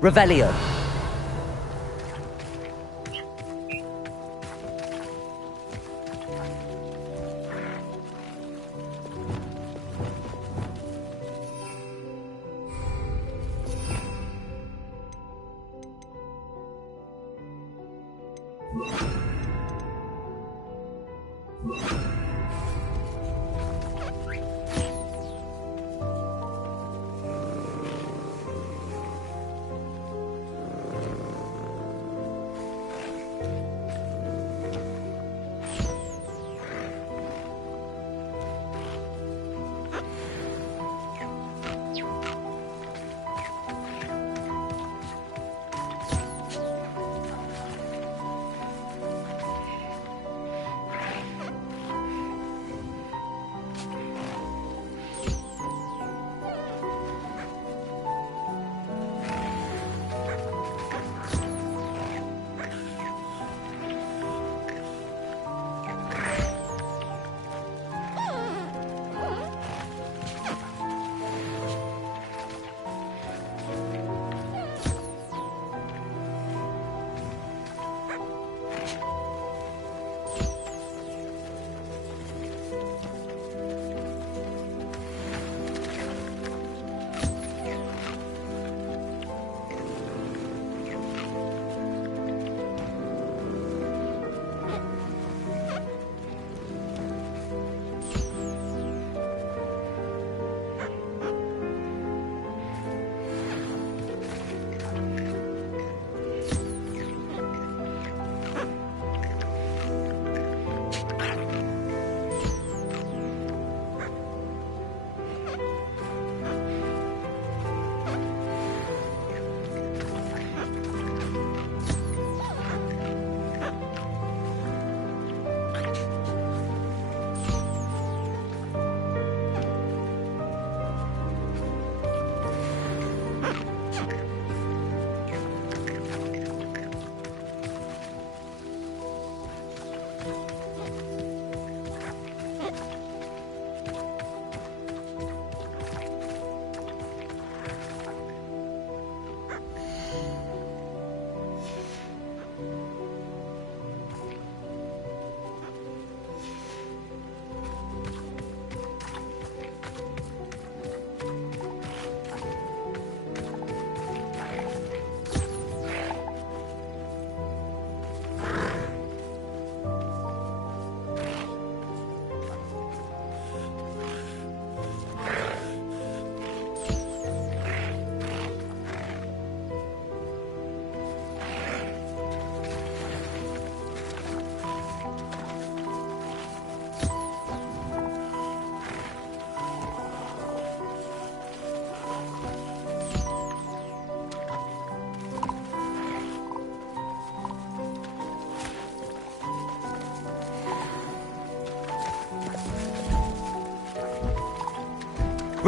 Revelio.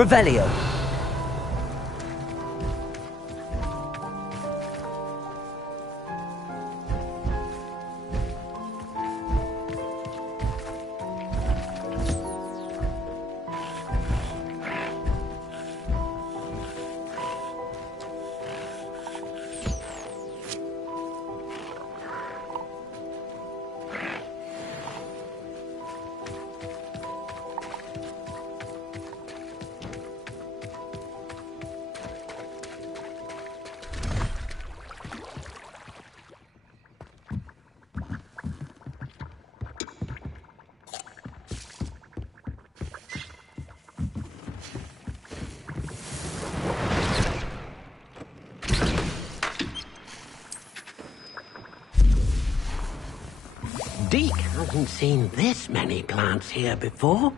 Revelio. Deke hasn't seen this many plants here before.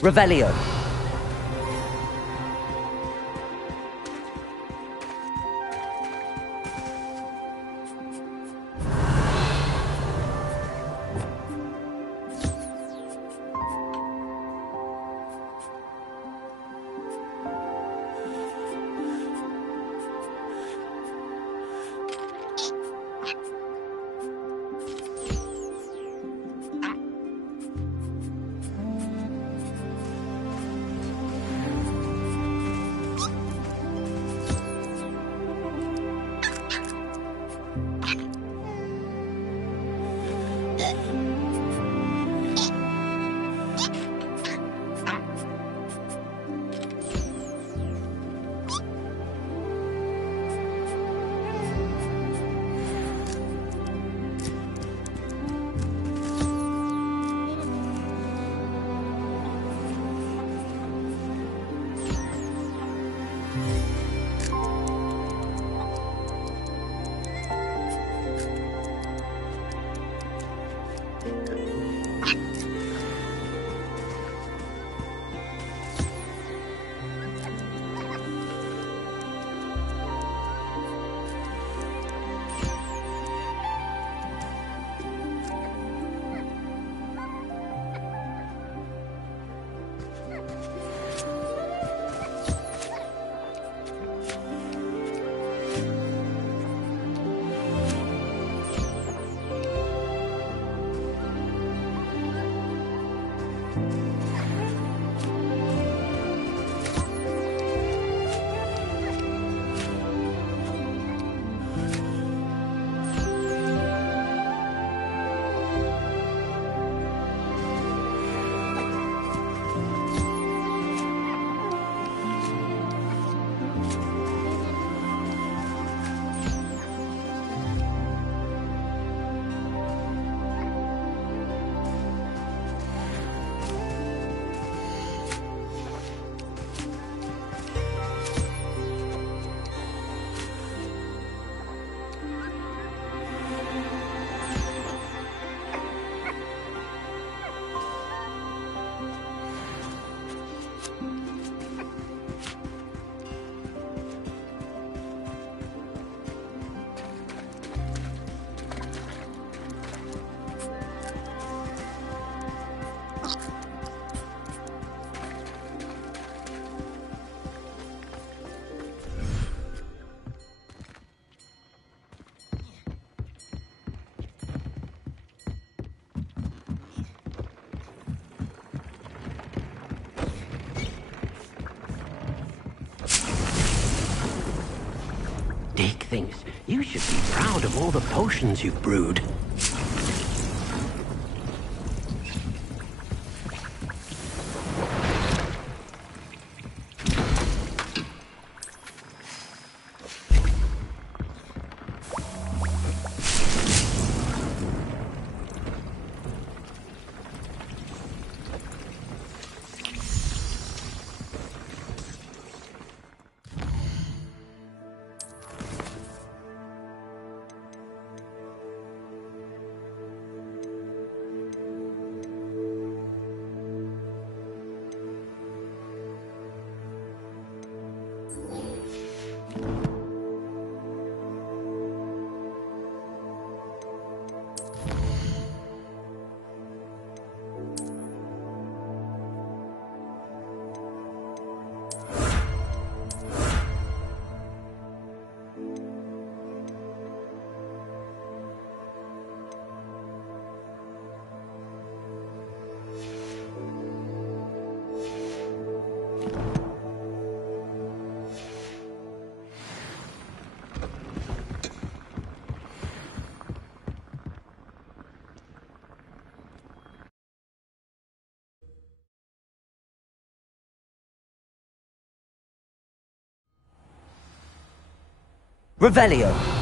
Revelio. Dick thinks you should be proud of all the potions you've brewed. Revelio.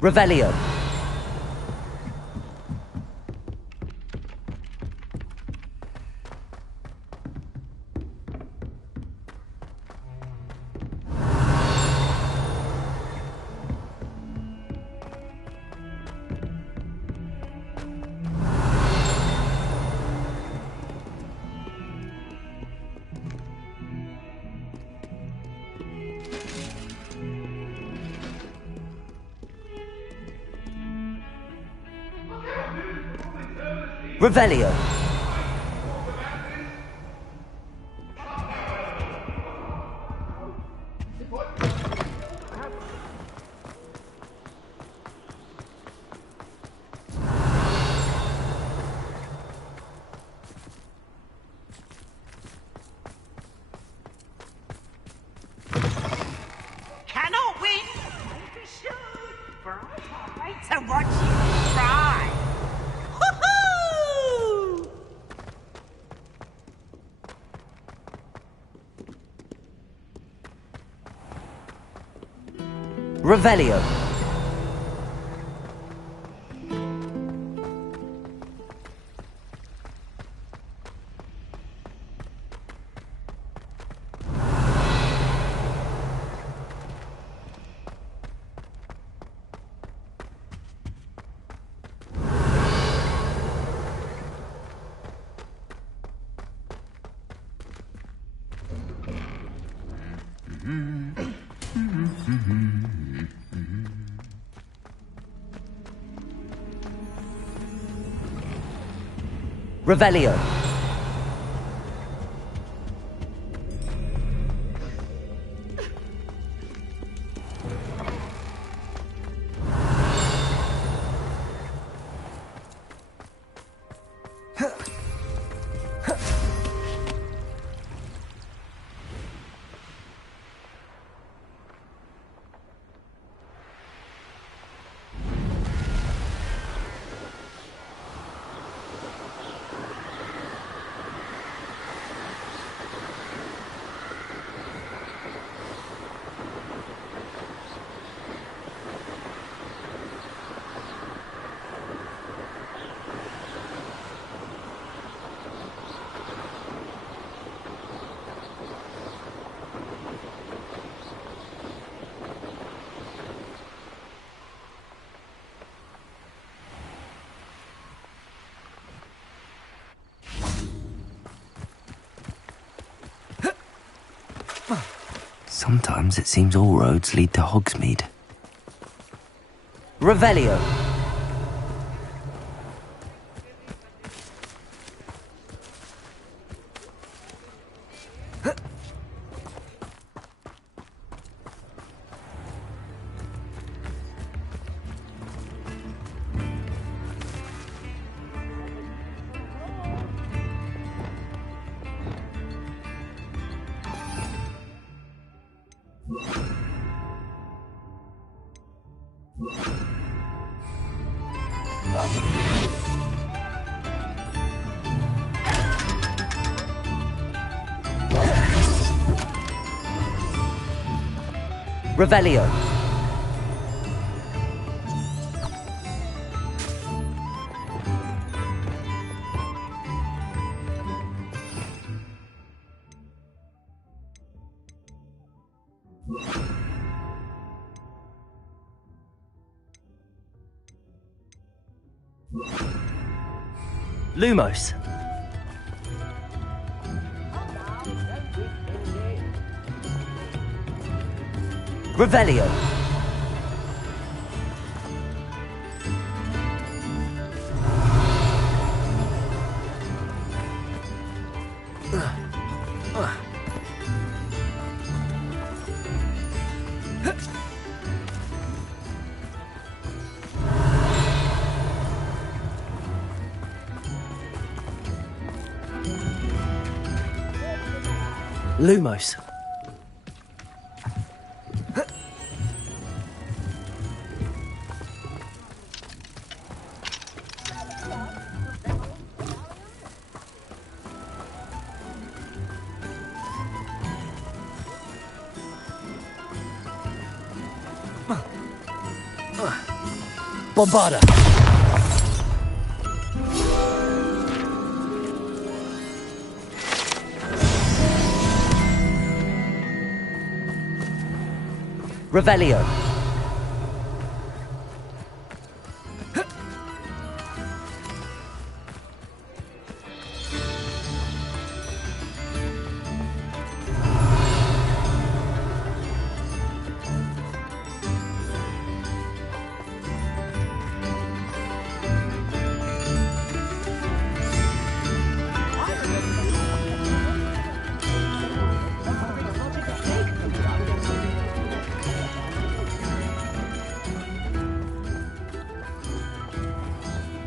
Revelio. Revelio. Cannot win. For sure. For I can't wait to watch you try. Woohoo! Revelio. Revelio. Sometimes it seems all roads lead to Hogsmeade. Revelio. Revelio. Lumos. Revelio. Lumos. Bombarda. Revelio.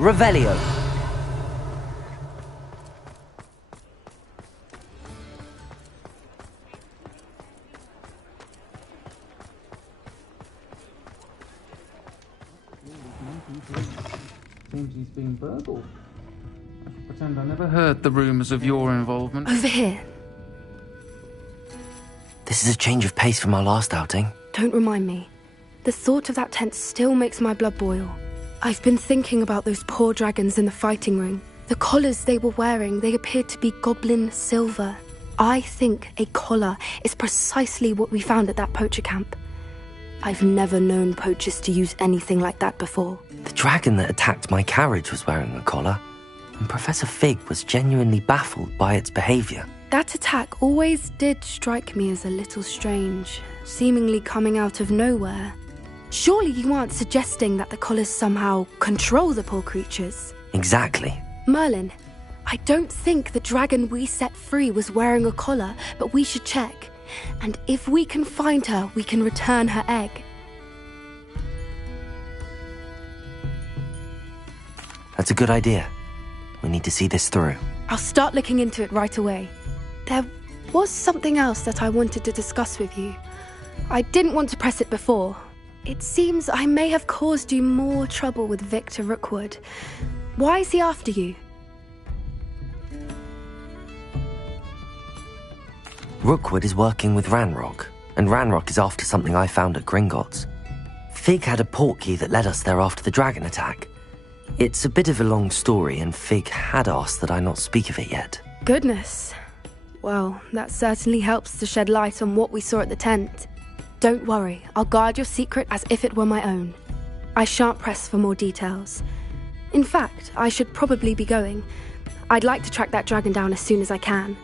Revelio. Seems he's been burgled. I should pretend I never heard the rumours of your involvement. Over here. This is a change of pace from our last outing. Don't remind me. The thought of that tent still makes my blood boil. I've been thinking about those poor dragons in the fighting ring. The collars they were wearing, they appeared to be goblin silver. I think a collar is precisely what we found at that poacher camp. I've never known poachers to use anything like that before. The dragon that attacked my carriage was wearing a collar, and Professor Fig was genuinely baffled by its behaviour. That attack always did strike me as a little strange, seemingly coming out of nowhere. Surely you aren't suggesting that the collars somehow control the poor creatures? Exactly. Merlin, I don't think the dragon we set free was wearing a collar, but we should check. And if we can find her, we can return her egg. That's a good idea. We need to see this through. I'll start looking into it right away. There was something else that I wanted to discuss with you. I didn't want to press it before. It seems I may have caused you more trouble with Victor Rookwood. Why is he after you? Rookwood is working with Ranrock, and Ranrock is after something I found at Gringotts. Fig had a portkey that led us there after the dragon attack. It's a bit of a long story, and Fig had asked that I not speak of it yet. Goodness. Well, that certainly helps to shed light on what we saw at the tent. Don't worry, I'll guard your secret as if it were my own. I shan't press for more details. In fact, I should probably be going. I'd like to track that dragon down as soon as I can.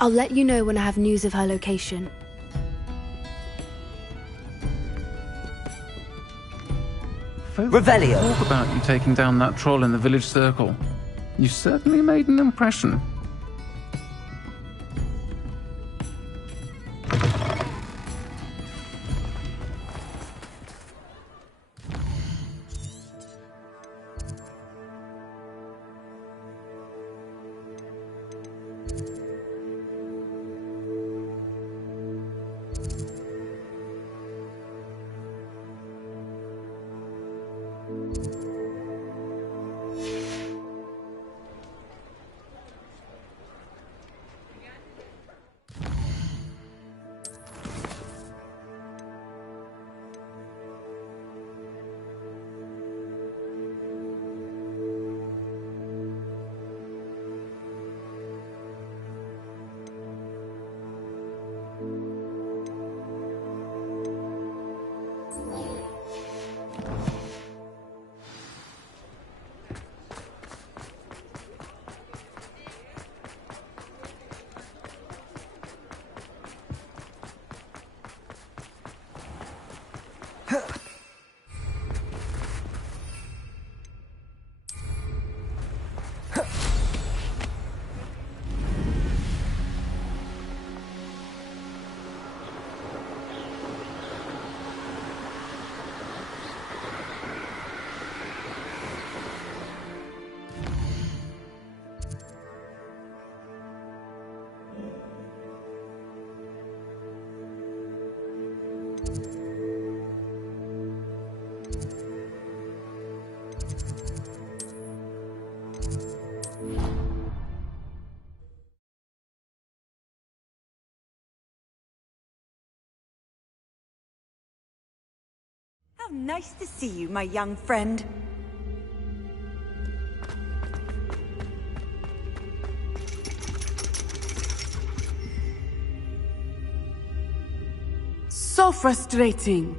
I'll let you know when I have news of her location. Folk Revelio. talk about you taking down that troll in the village circle. You certainly made an impression. How nice to see you, my young friend. So frustrating.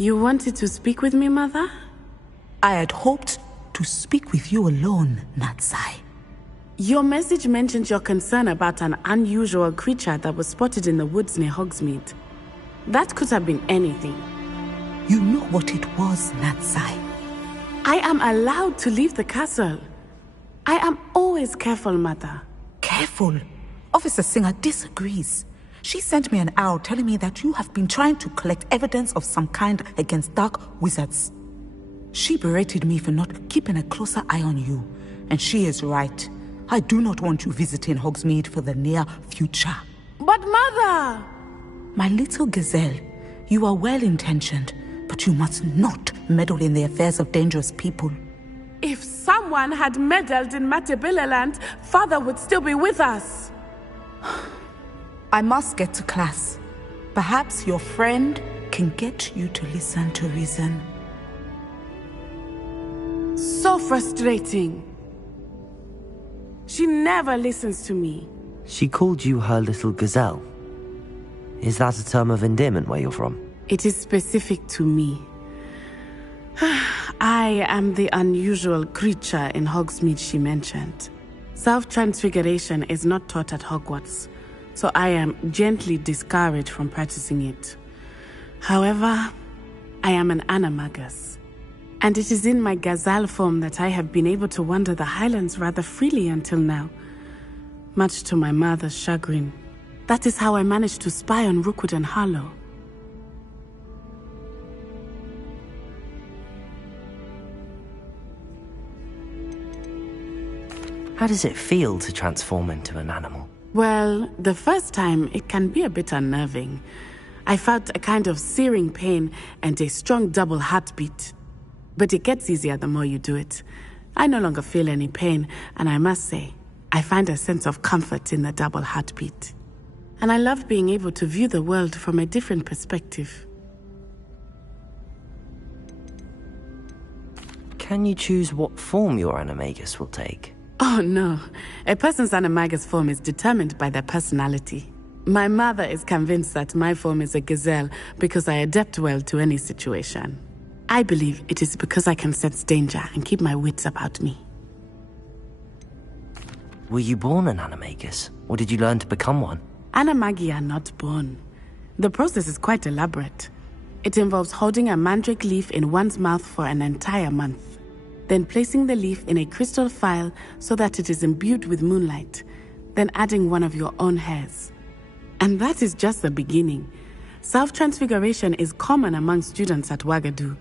You wanted to speak with me, Mother? I had hoped to speak with you alone, Natsai. Your message mentioned your concern about an unusual creature that was spotted in the woods near Hogsmeade. That could have been anything. You know what it was, Natsai. I am allowed to leave the castle. I am always careful, Mother. Careful? Officer Singer disagrees. She sent me an owl telling me that you have been trying to collect evidence of some kind against dark wizards. She berated me for not keeping a closer eye on you, and she is right. I do not want you visiting Hogsmeade for the near future. But Mother! My little gazelle, you are well-intentioned, but you must not meddle in the affairs of dangerous people. If someone had meddled in Matabeleland, Father would still be with us. I must get to class. Perhaps your friend can get you to listen to reason. So frustrating. She never listens to me. She called you her little gazelle. Is that a term of endearment where you're from? It is specific to me. I am the unusual creature in Hogsmeade she mentioned. Self-transfiguration is not taught at Hogwarts, so I am gently discouraged from practicing it. However, I am an animagus, and it is in my gazelle form that I have been able to wander the Highlands rather freely until now, much to my mother's chagrin. That is how I managed to spy on Rookwood and Harlow. How does it feel to transform into an animal? Well, the first time it can be a bit unnerving. I felt a kind of searing pain and a strong double heartbeat. But it gets easier the more you do it. I no longer feel any pain, and I must say, I find a sense of comfort in the double heartbeat. And I love being able to view the world from a different perspective. Can you choose what form your animagus will take? Oh no, a person's animagus form is determined by their personality. My mother is convinced that my form is a gazelle because I adapt well to any situation. I believe it is because I can sense danger and keep my wits about me. Were you born an animagus, or did you learn to become one? Animagi are not born. The process is quite elaborate. It involves holding a mandrake leaf in one's mouth for an entire month, then placing the leaf in a crystal phial so that it is imbued with moonlight, then adding one of your own hairs. And that is just the beginning. Self-transfiguration is common among students at Wagadu,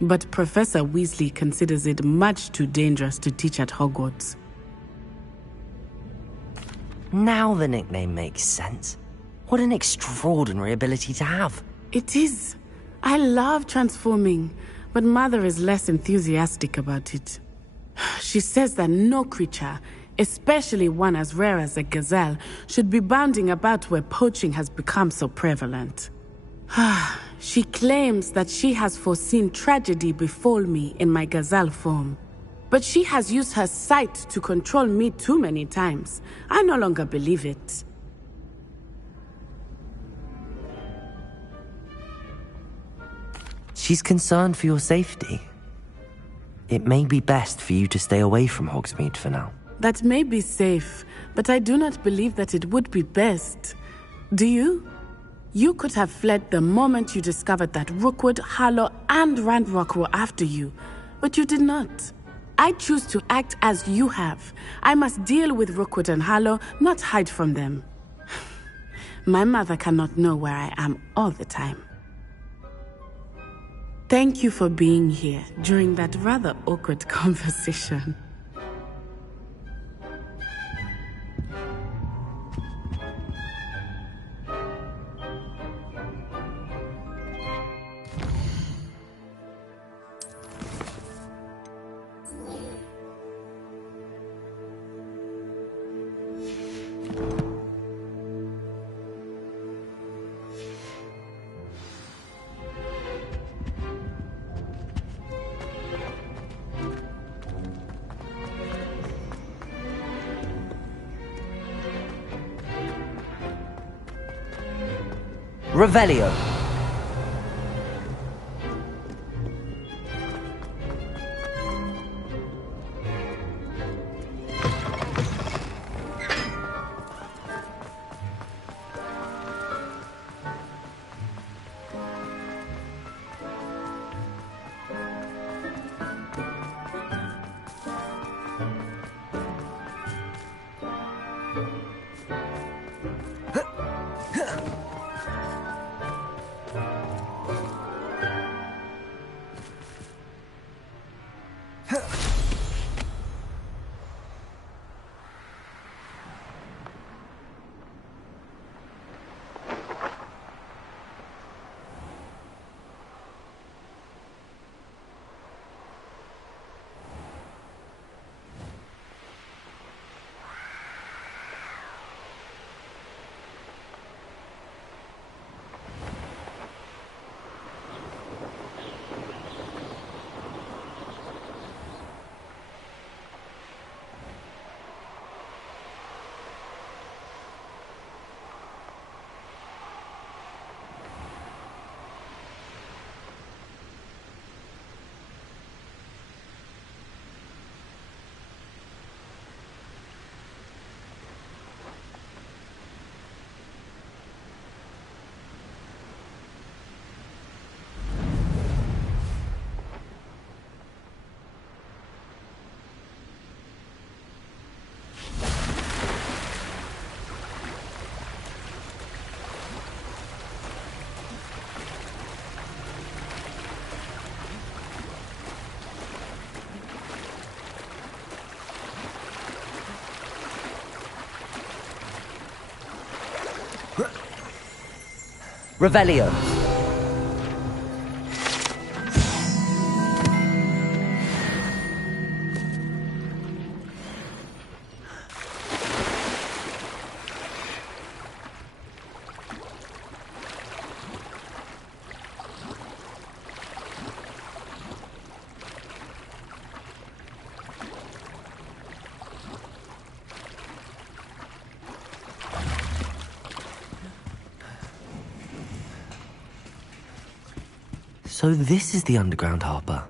but Professor Weasley considers it much too dangerous to teach at Hogwarts. Now the nickname makes sense. What an extraordinary ability to have. It is. I love transforming, but Mother is less enthusiastic about it. She says that no creature, especially one as rare as a gazelle, should be bounding about where poaching has become so prevalent. She claims that she has foreseen tragedy befall me in my gazelle form. But she has used her sight to control me too many times. I no longer believe it. She's concerned for your safety. It may be best for you to stay away from Hogsmeade for now. That may be safe, but I do not believe that it would be best. Do you? You could have fled the moment you discovered that Rookwood, Harlow, and Ranrock were after you, but you did not. I choose to act as you have. I must deal with Rookwood and Harlow, not hide from them. My mother cannot know where I am all the time. Thank you for being here during that rather awkward conversation. Revelio. Revelio. So this is the underground harbour.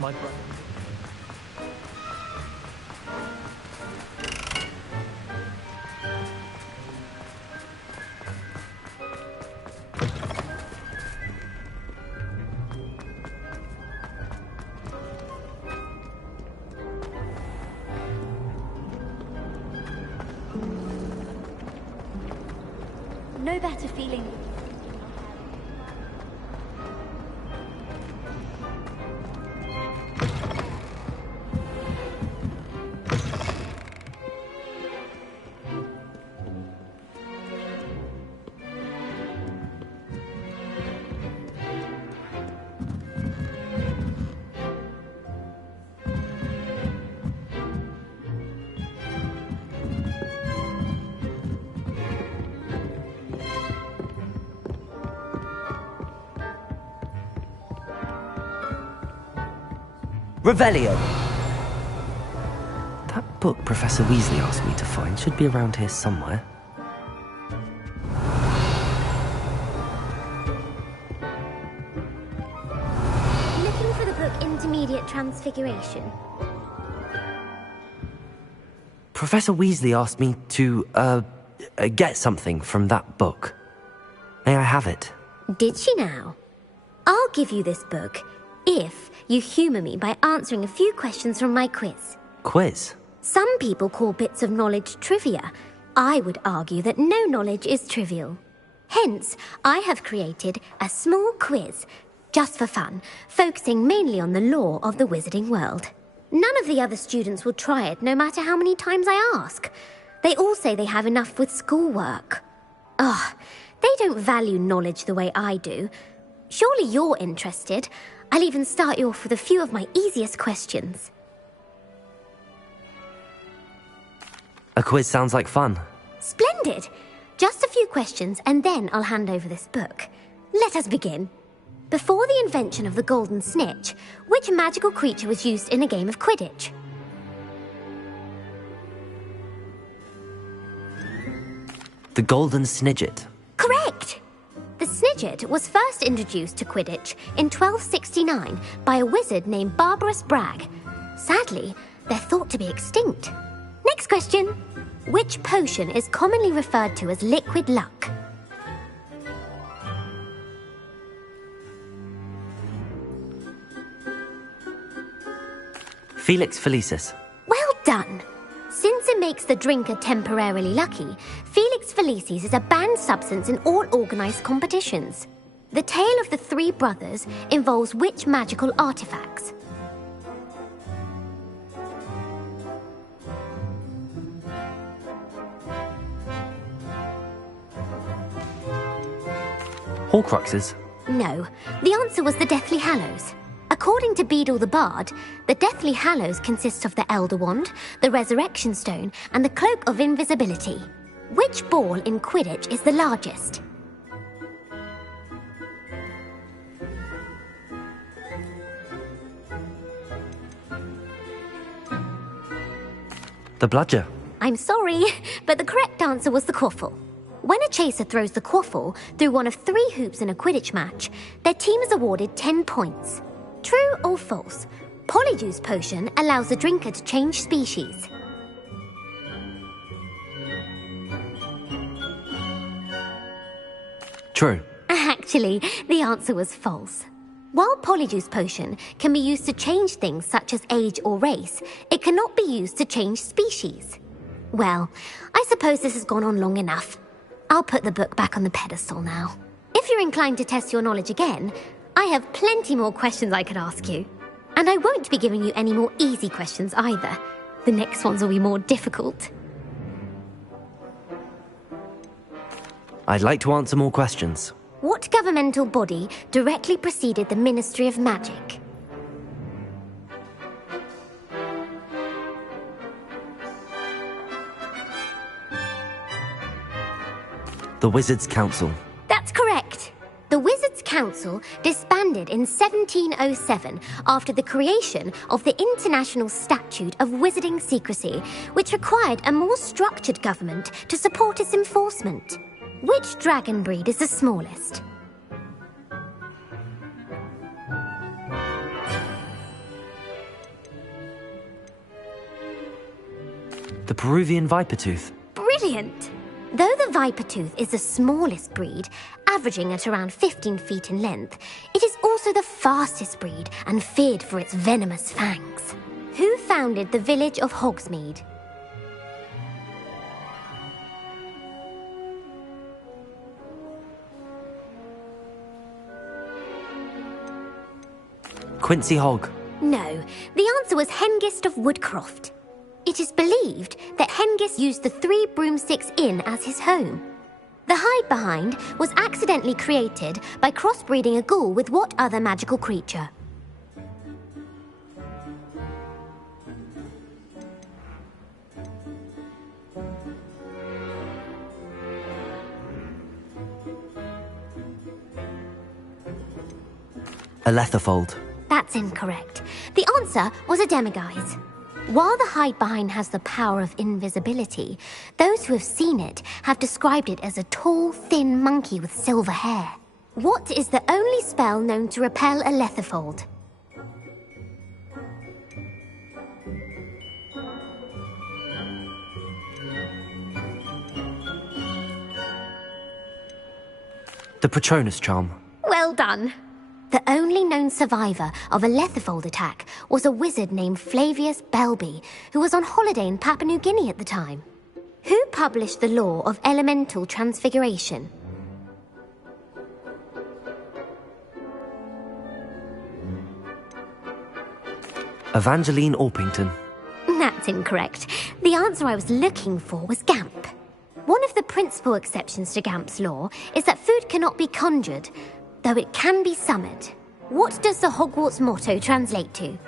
My brother. No better feeling. Revelio. That book Professor Weasley asked me to find should be around here somewhere. Looking for the book Intermediate Transfiguration. Professor Weasley asked me to, get something from that book. May I have it? Did she now? I'll give you this book if you humour me by answering a few questions from my quiz. Quiz? Some people call bits of knowledge trivia. I would argue that no knowledge is trivial. Hence, I have created a small quiz, just for fun, focusing mainly on the lore of the wizarding world. None of the other students will try it, no matter how many times I ask. They all say they have enough with schoolwork. Ugh, they don't value knowledge the way I do. Surely you're interested. I'll even start you off with a few of my easiest questions. A quiz sounds like fun. Splendid! Just a few questions and then I'll hand over this book. Let us begin. Before the invention of the golden snitch, which magical creature was used in a game of Quidditch? The Golden Snidget. Correct! The Snidget was first introduced to Quidditch in 1269 by a wizard named Barbarous Bragg. Sadly, they're thought to be extinct. Next question. Which potion is commonly referred to as liquid luck? Felix Felicis. Well done! Since it makes the drinker temporarily lucky, Felix Felicis is a banned substance in all organised competitions. The tale of the three brothers involves which magical artifacts? Horcruxes. No, the answer was the Deathly Hallows. According to Beadle the Bard, the Deathly Hallows consists of the Elder Wand, the Resurrection Stone, and the Cloak of Invisibility. Which ball in Quidditch is the largest? The bludger. I'm sorry, but the correct answer was the quaffle. When a chaser throws the quaffle through one of 3 hoops in a Quidditch match, their team is awarded 10 points. True or false? Polyjuice potion allows the drinker to change species. True. Actually, the answer was false. While Polyjuice Potion can be used to change things such as age or race, it cannot be used to change species. Well, I suppose this has gone on long enough. I'll put the book back on the pedestal now. If you're inclined to test your knowledge again, I have plenty more questions I could ask you. And I won't be giving you any more easy questions either. The next ones will be more difficult. I'd like to answer more questions. What governmental body directly preceded the Ministry of Magic? The Wizards' Council. That's correct. The Wizards' Council disbanded in 1707 after the creation of the International Statute of Wizarding Secrecy, which required a more structured government to support its enforcement. Which dragon breed is the smallest? The Peruvian Vipertooth. Brilliant! Though the Vipertooth is the smallest breed, averaging at around 15 feet in length, it is also the fastest breed and feared for its venomous fangs. Who founded the village of Hogsmeade? Quincy Hogg. No, the answer was Hengist of Woodcroft. It is believed that Hengist used the Three Broomsticks Inn as his home. The hide-behind was accidentally created by crossbreeding a ghoul with what other magical creature? A Letherfold. That's incorrect. The answer was a demiguise. While the hide-behind has the power of invisibility, those who have seen it have described it as a tall, thin monkey with silver hair. What is the only spell known to repel a Letherfold? The Patronus Charm. Well done. The only known survivor of a Letherfold attack was a wizard named Flavius Belby, who was on holiday in Papua New Guinea at the time. Who published the law of elemental transfiguration? Evangeline Orpington. That's incorrect. The answer I was looking for was Gamp. One of the principal exceptions to Gamp's law is that food cannot be conjured, though it can be summoned. What does the Hogwarts motto translate to?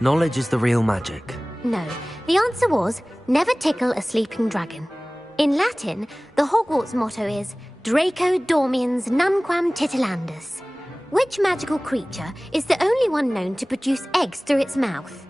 Knowledge is the real magic. No, the answer was, never tickle a sleeping dragon. In Latin, the Hogwarts motto is Draco Dormiens Nunquam Titilandus. Which magical creature is the only one known to produce eggs through its mouth?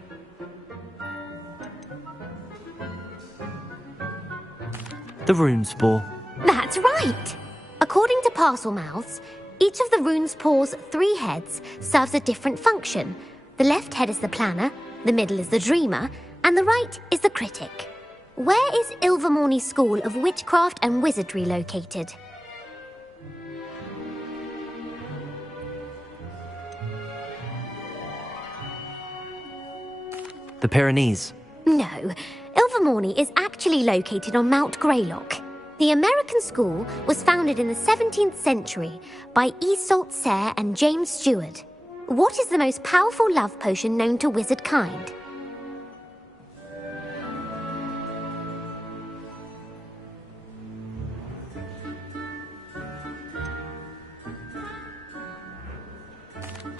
The Runespore. That's right! According to Parselmouths, each of the Runespore's 3 heads serves a different function. The left head is the planner, the middle is the dreamer, and the right is the critic. Where is Ilvermorny School of Witchcraft and Wizardry located? The Pyrenees. No, Ilvermorny is actually located on Mount Greylock. The American school was founded in the 17th century by Iseult Sayre and James Stewart. What is the most powerful love potion known to wizard kind?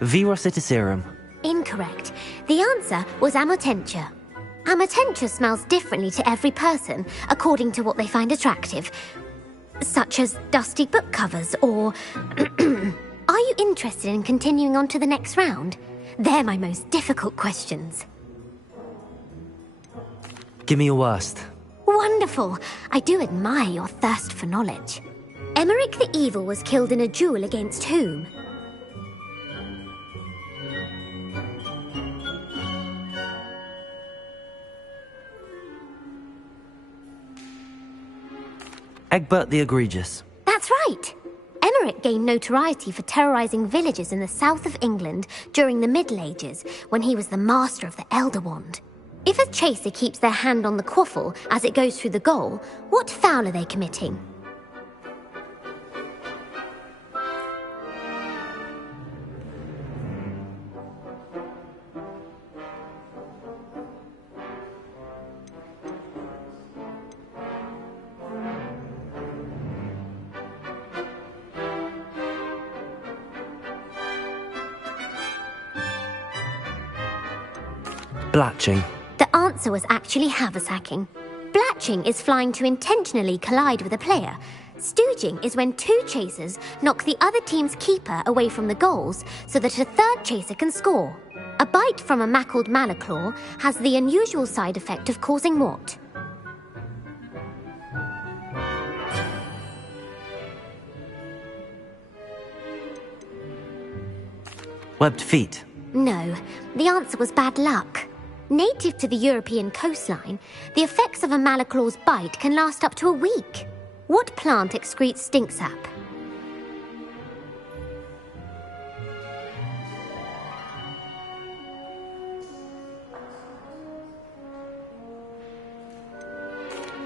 Virositiserum. Incorrect. The answer was Amotentia. Amotentia smells differently to every person, according to what they find attractive, such as dusty book covers or... Are you interested in continuing on to the next round? They're my most difficult questions. Give me your worst. Wonderful. I do admire your thirst for knowledge. Emmerich the Evil was killed in a duel against whom? Egbert the Egregious. That's right. Emmerich gained notoriety for terrorizing villages in the south of England during the Middle Ages, when he was the master of the Elder Wand. If a chaser keeps their hand on the quaffle as it goes through the goal, what foul are they committing? Blatching. The answer was actually haversacking. Blatching is flying to intentionally collide with a player. Stooging is when two chasers knock the other team's keeper away from the goals so that a third chaser can score. A bite from a mackled malaclaw has the unusual side effect of causing what? Webbed feet. No, the answer was bad luck. Native to the European coastline, the effects of a malaclaw's bite can last up to a week. What plant excretes stink sap?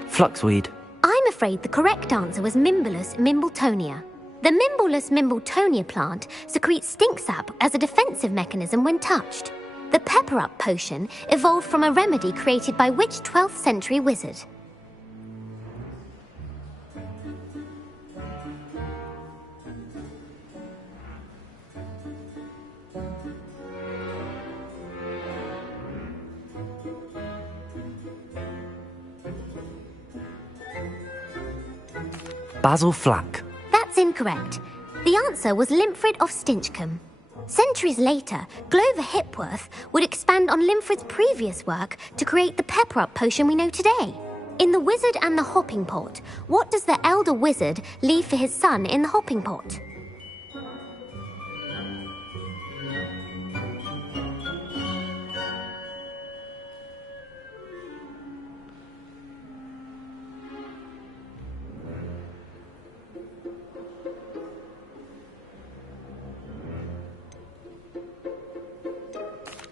Fluxweed. I'm afraid the correct answer was Mimbulus mimbletonia. The Mimbulus mimbletonia plant secretes stink sap as a defensive mechanism when touched. The pepper-up potion evolved from a remedy created by which 12th century wizard? Basil Flack. That's incorrect. The answer was Limfrid of Stinchcombe. Centuries later, Glover Hipworth would expand on Limfrid's previous work to create the pepper-up potion we know today. In The Wizard and the Hopping Pot, what does the elder wizard leave for his son in the hopping pot?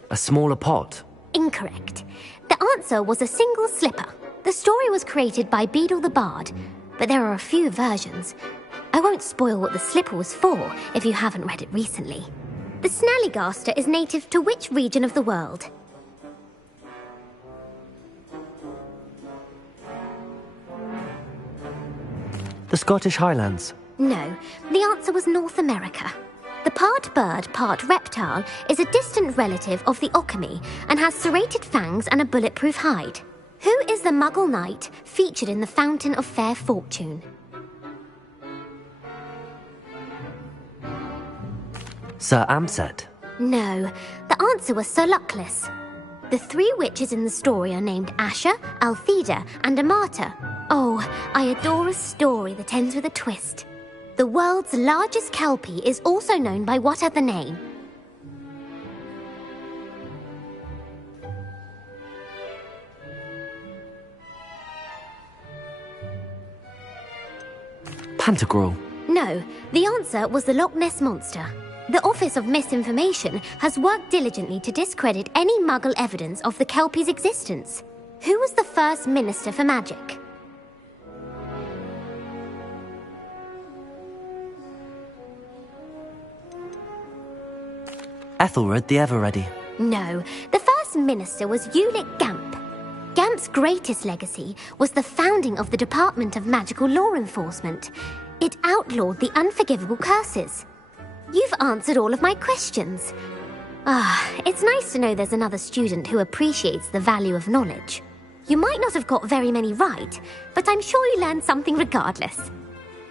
A smaller pot. Incorrect. The answer was a single slipper. The story was created by Beadle the Bard, but there are a few versions. I won't spoil what the slipper was for if you haven't read it recently. The Snallygaster is native to which region of the world? The Scottish Highlands. No, the answer was North America. The part bird, part reptile is a distant relative of the Occamy and has serrated fangs and a bulletproof hide. Who is the Muggle knight featured in the Fountain of Fair Fortune? Sir Amset. No, the answer was Sir Luckless. The three witches in the story are named Asher, Altheda, and Amata. Oh, I adore a story that ends with a twist. The world's largest kelpie is also known by what other name? Pantagruel. No, the answer was the Loch Ness Monster. The Office of Misinformation has worked diligently to discredit any Muggle evidence of the kelpie's existence. Who was the first Minister for Magic? Ethelred the Ever-Ready. No, the first minister was Ulick Gamp. Gamp's greatest legacy was the founding of the Department of Magical Law Enforcement. It outlawed the unforgivable curses. You've answered all of my questions. It's nice to know there's another student who appreciates the value of knowledge. You might not have got very many right, but I'm sure you learned something regardless.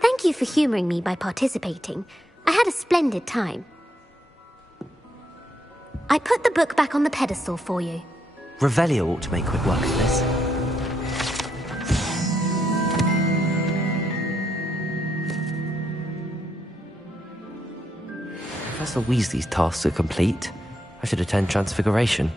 Thank you for humouring me by participating. I had a splendid time. I put the book back on the pedestal for you. Revelio ought to make quick work of this. Professor Weasley's tasks are complete. I should attend Transfiguration.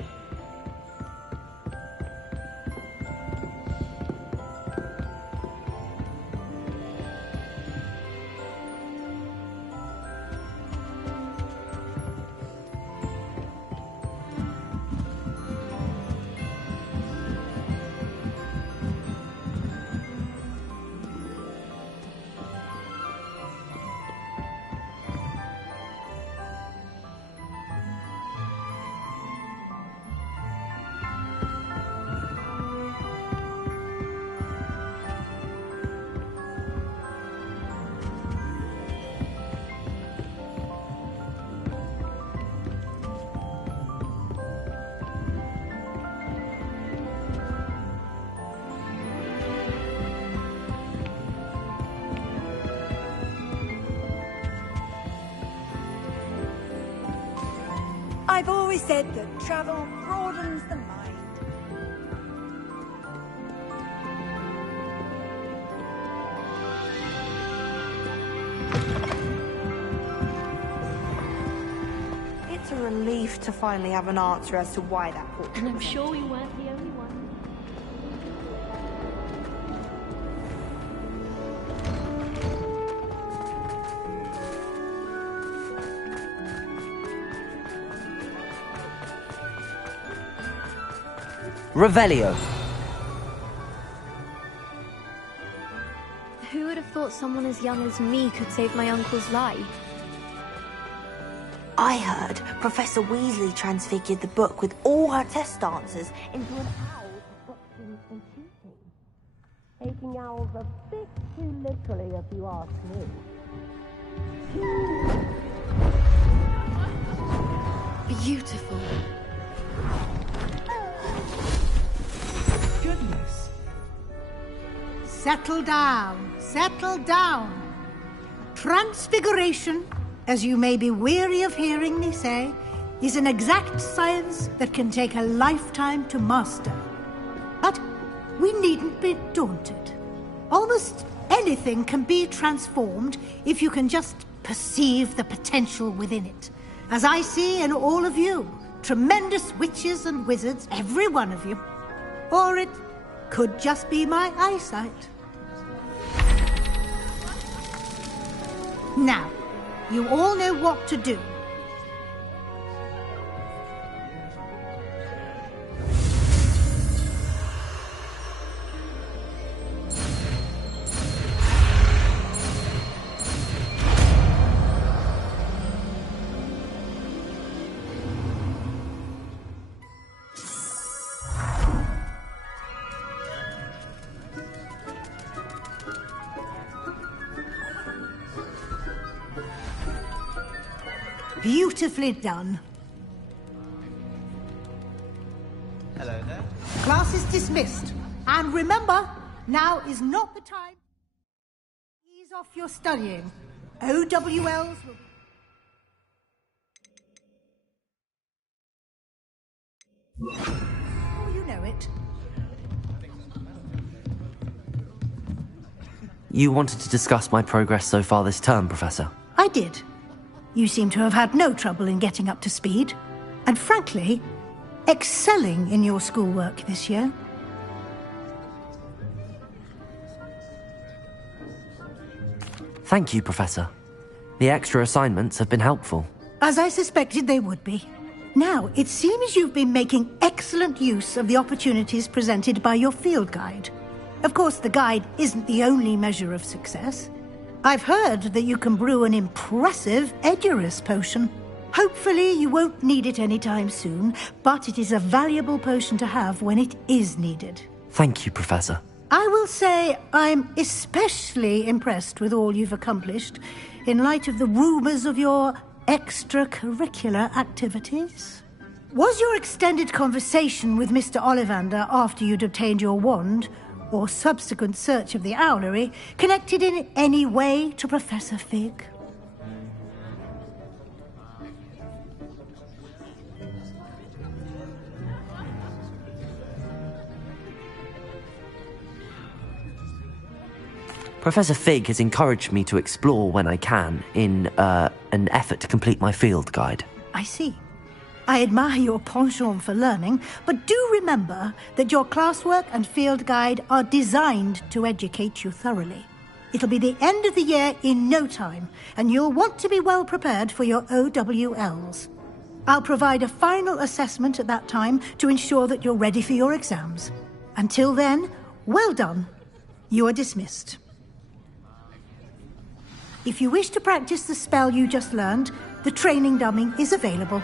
always said that travel broadens the mind. It's a relief to finally have an answer as to why that portrait. And I'm sure we weren't the only one. Revelio. Who would have thought someone as young as me could save my uncle's life? I heard Professor Weasley transfigured the book with all her test answers into an owl for boxing and shooting. Taking owls a bit too literally, if you ask me. Beautiful. Goodness. Settle down. Settle down. Transfiguration, as you may be weary of hearing me say, is an exact science that can take a lifetime to master. But we needn't be daunted. Almost anything can be transformed if you can just perceive the potential within it. As I see in all of you, tremendous witches and wizards, every one of you. Or it could just be my eyesight. Now, you all know what to do. Beautifully done. Hello there. Class is dismissed. And remember, now is not the time. Ease off your studying. OWLs will... Oh, you know it. You wanted to discuss my progress so far this term, Professor? I did. You seem to have had no trouble in getting up to speed. And frankly, excelling in your schoolwork this year. Thank you, Professor. The extra assignments have been helpful. As I suspected they would be. Now, it seems you've been making excellent use of the opportunities presented by your field guide. Of course, the guide isn't the only measure of success. I've heard that you can brew an impressive Edurus potion. Hopefully you won't need it anytime soon, but it is a valuable potion to have when it is needed. Thank you, Professor. I will say I'm especially impressed with all you've accomplished in light of the rumours of your extracurricular activities. Was your extended conversation with Mr. Ollivander after you'd obtained your wand, or subsequent search of the owlery, connected in any way to Professor Fig? Professor Fig has encouraged me to explore when I can in an effort to complete my field guide. I see. I admire your penchant for learning, but do remember that your classwork and field guide are designed to educate you thoroughly. It'll be the end of the year in no time, and you'll want to be well prepared for your OWLs. I'll provide a final assessment at that time to ensure that you're ready for your exams. Until then, well done. You are dismissed. If you wish to practice the spell you just learned, the training dummy is available.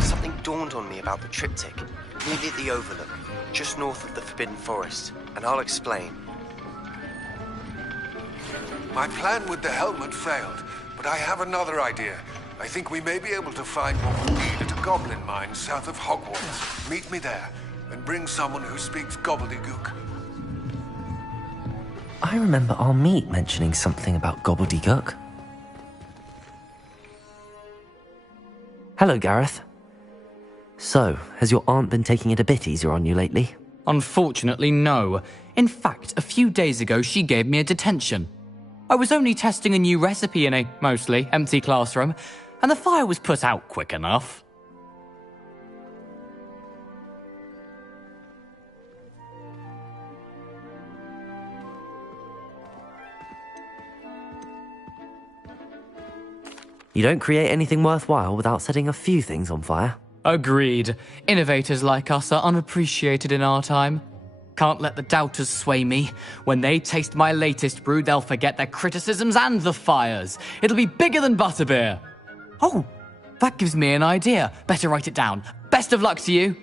Something dawned on me about the triptych, nearly at the Overlook, just north of the Forbidden Forest, and I'll explain. My plan with the helmet failed. but I have another idea. I think we may be able to find what we need at a goblin mine south of Hogwarts. Meet me there, and bring someone who speaks gobbledygook. I remember our meet mentioning something about gobbledygook. Hello, Gareth. So, has your aunt been taking it a bit easier on you lately? Unfortunately, no. In fact, a few days ago, she gave me a detention. I was only testing a new recipe in a mostly empty classroom, and the fire was put out quick enough. You don't create anything worthwhile without setting a few things on fire. Agreed. Innovators like us are unappreciated in our time. Can't let the doubters sway me. When they taste my latest brew, they'll forget their criticisms and the fires. It'll be bigger than butterbeer. Oh, that gives me an idea. Better write it down. Best of luck to you.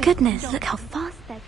Goodness, look how fast they're going.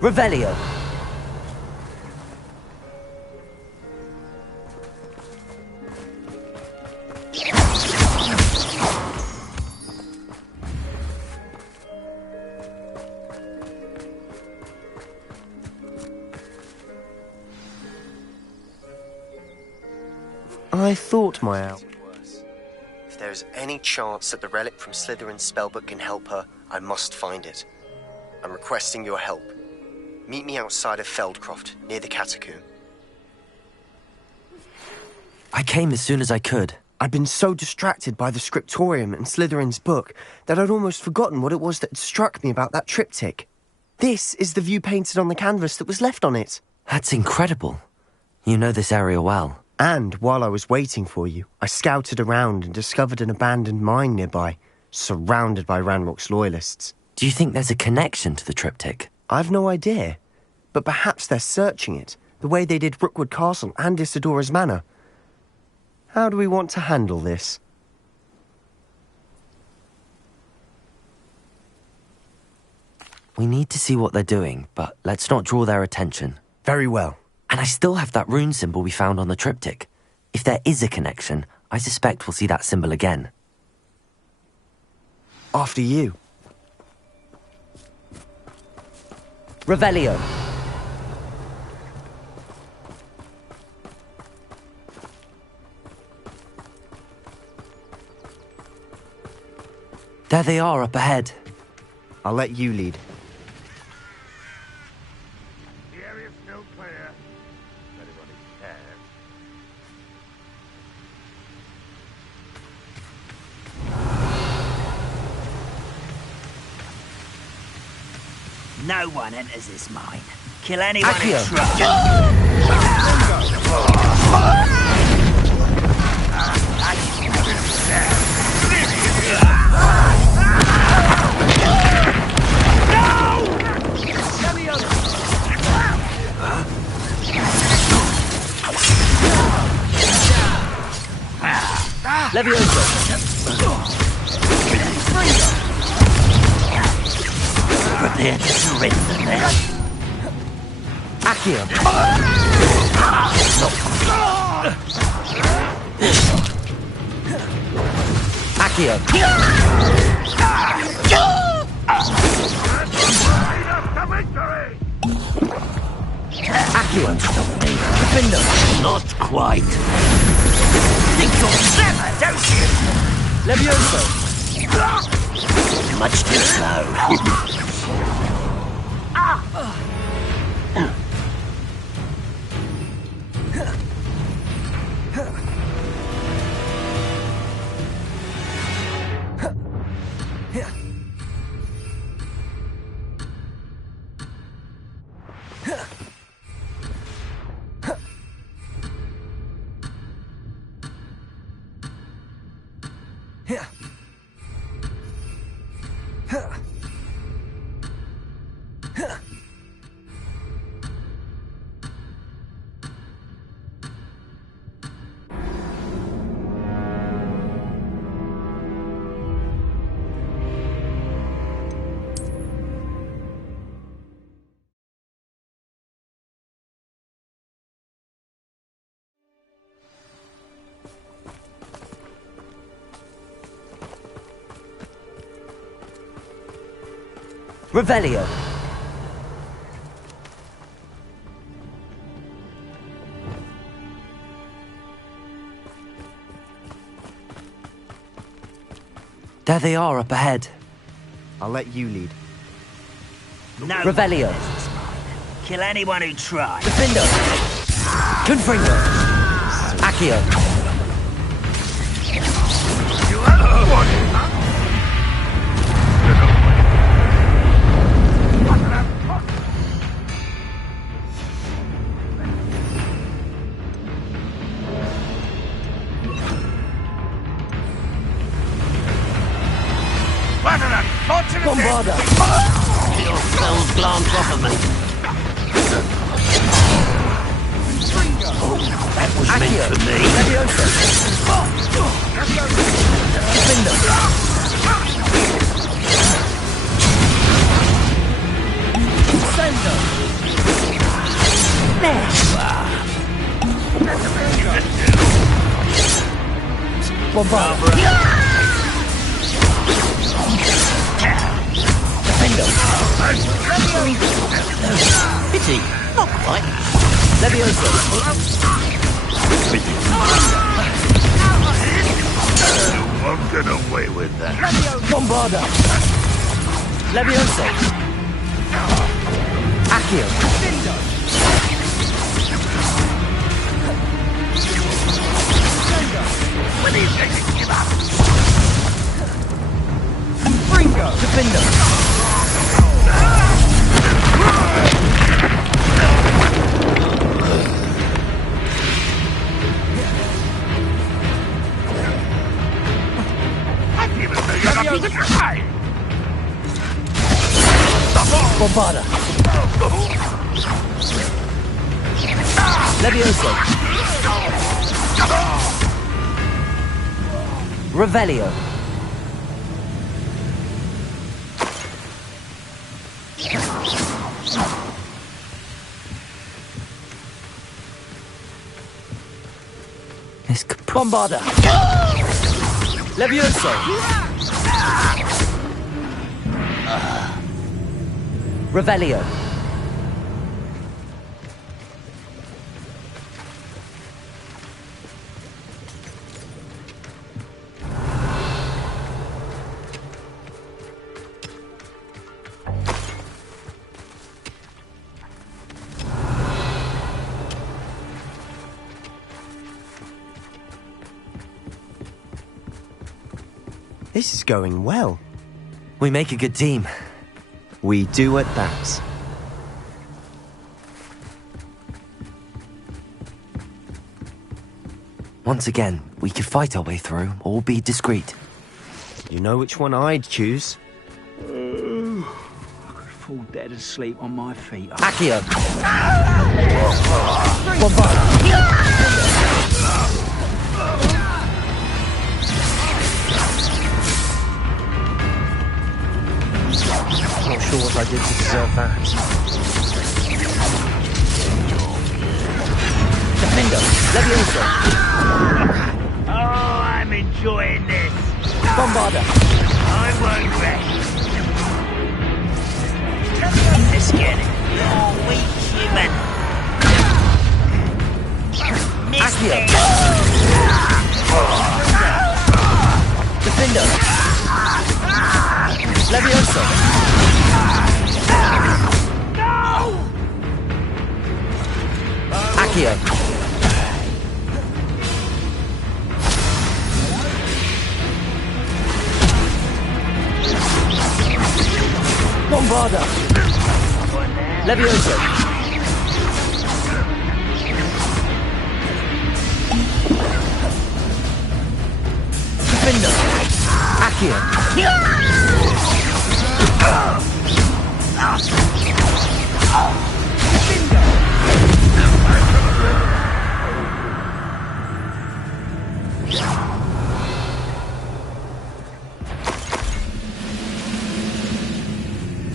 Revelio. I thought my hour would worse. If there is any chance that the relic from Slytherin's spellbook can help her, I must find it. I'm requesting your help. Meet me outside of Feldcroft, near the catacomb. I came as soon as I could. I'd been so distracted by the scriptorium and Slytherin's book that I'd almost forgotten what it was that had struck me about that triptych. This is the view painted on the canvas that was left on it. That's incredible. You know this area well. And while I was waiting for you, I scouted around and discovered an abandoned mine nearby, surrounded by Ranrock's loyalists. Do you think there's a connection to the triptych? I've no idea, but perhaps they're searching it, the way they did Rookwood Castle and Isidora's Manor. How do we want to handle this? We need to see what they're doing, but let's not draw their attention. Very well. And I still have that rune symbol we found on the triptych. If there is a connection, I suspect we'll see that symbol again. After you. Revelio. There they are, up ahead. I'll let you lead. The area's still clear. If anybody cares. No one enters this mine. Kill anyone Accio. who tries. Levioso. Prepare to surrender now. Accio. Accio. Accio. Defendo. Not quite. Think you're clever, don't you? Levioso. Much too slow. Revelio. There they are, up ahead. I'll let you lead. No Revelio. one enters this mine. Kill anyone who tries. Defendo. Confringo. Accio. Bombarda. Your spells glance off of me. That was meant for me. Levioso. Defendo. Sendo. There you are. Bombarda. Defendo. Pity. Not quite. Levioso. Won't get away with that. Bombarda. Levioso. Accio. With his Bombarda. Levioso. Revelio. This could Bombarda. Levioso. Revelio. This is going well. We make a good team. We do at that. Once again, we could fight our way through, or be discreet. You know which one I'd choose? I could fall dead asleep on my feet. Accio. Bombarda. Not sure what I did to deserve that. Defendo. Levioso. Oh, I'm enjoying this. Bombarda. I won't rest. Let's get it. You're weak, human. Accio. Defendo. Levioso. Accio. Bombarda. Levioso. Defender. Accio.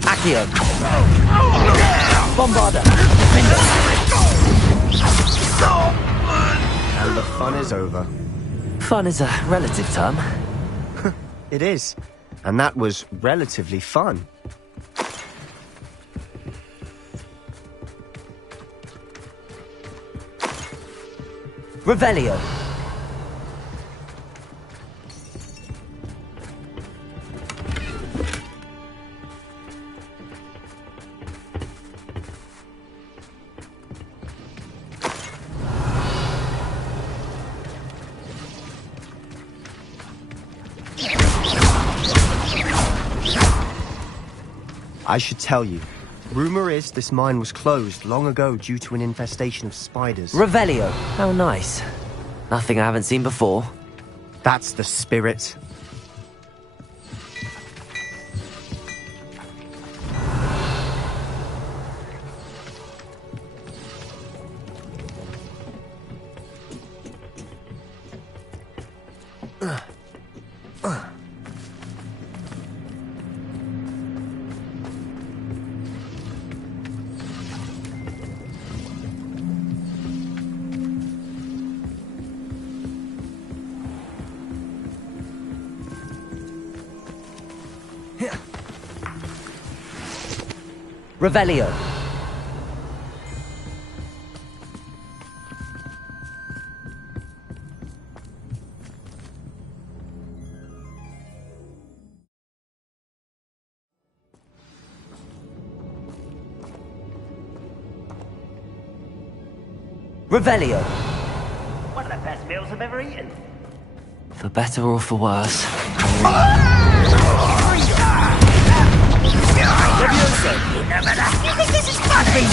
Accio. Bombarda. Defender. And the fun is over. Fun is a relative term. It is. And that was relatively fun. Revelio. I should tell you. Rumor is this mine was closed long ago due to an infestation of spiders. Revelio. How nice. Nothing I haven't seen before. That's the spirit. Revelio. Revelio. One of the best meals I've ever eaten. For better or for worse. Levioso! You think this is funny?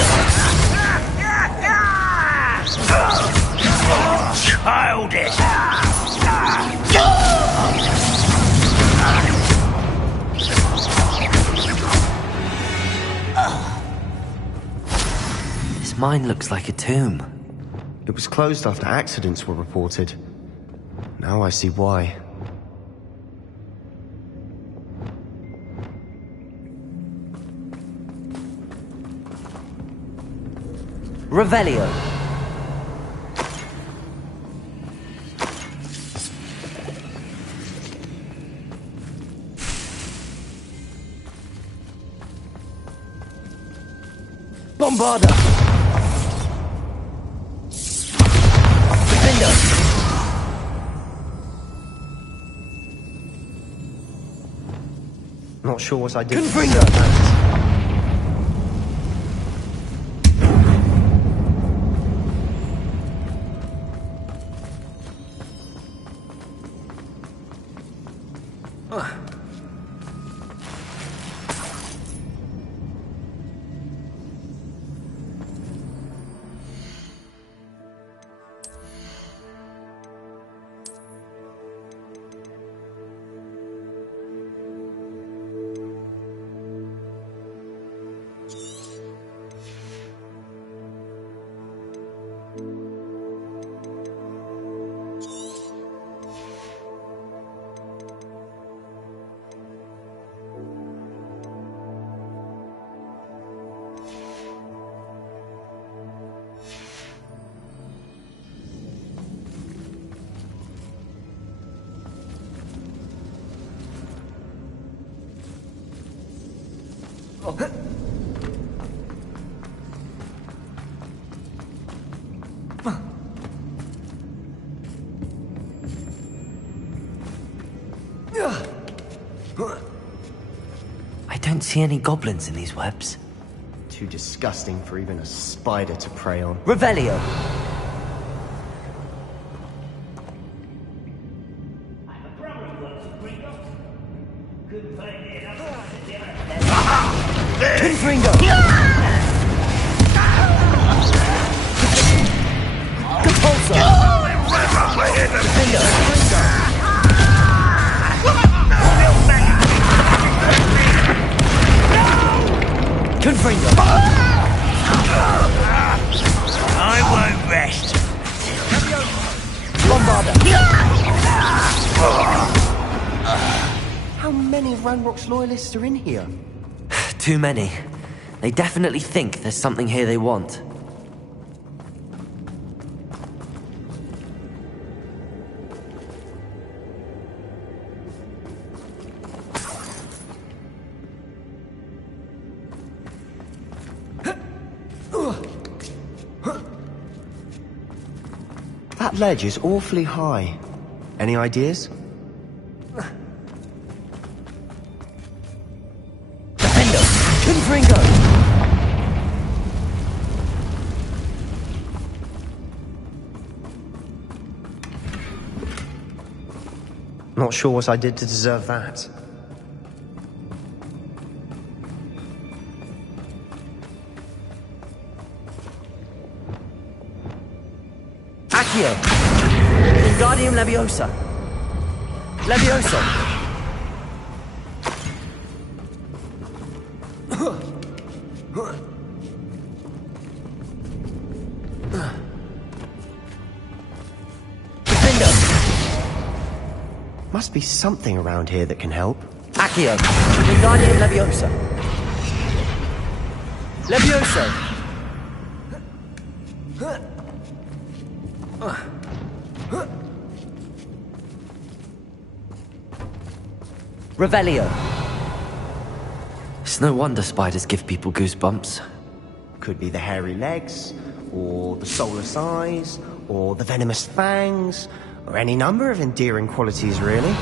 Childish! This mine looks like a tomb. It was closed after accidents were reported. Now I see why. Revelio. Bombarda. Defender. Not sure what I did. Confringo. I don't see any goblins in these webs. Too disgusting for even a spider to prey on. Revelio. Confringo. Compulsor. Confringo. I won't rest. Bombarda. How many Ranrock's loyalists are in here? Too many. They definitely think there's something here they want. That ledge is awfully high. Any ideas? Defender. Confringo. Not sure what I did to deserve that. Accio. Wingardium Leviosa. Levioso. Defender. Must be something around here that can help. Accio. Wingardium Leviosa. Levioso. Revelio. It's no wonder spiders give people goosebumps. Could be the hairy legs, or the soulless eyes, or the venomous fangs, or any number of endearing qualities, really.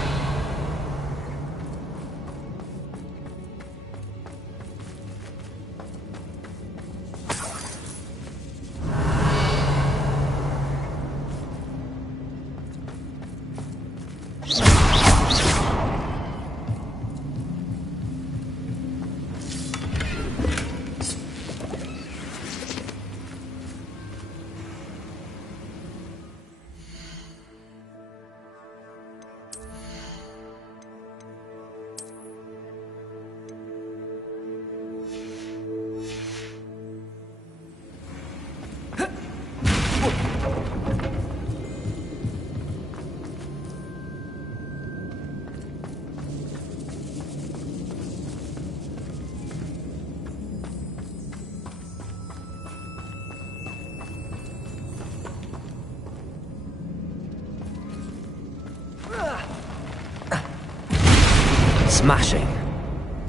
Smashing.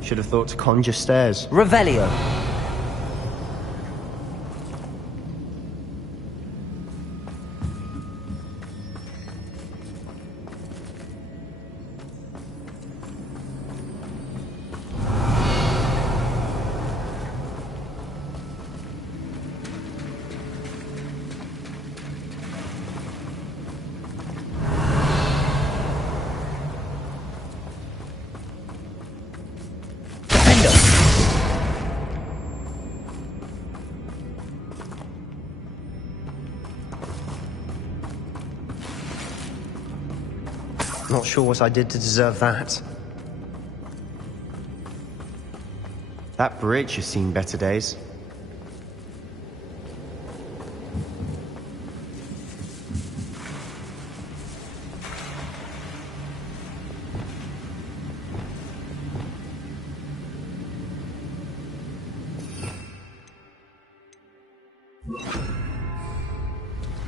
Should have thought to conjure stairs. Revelio. Not sure what I did to deserve that. That bridge has seen better days.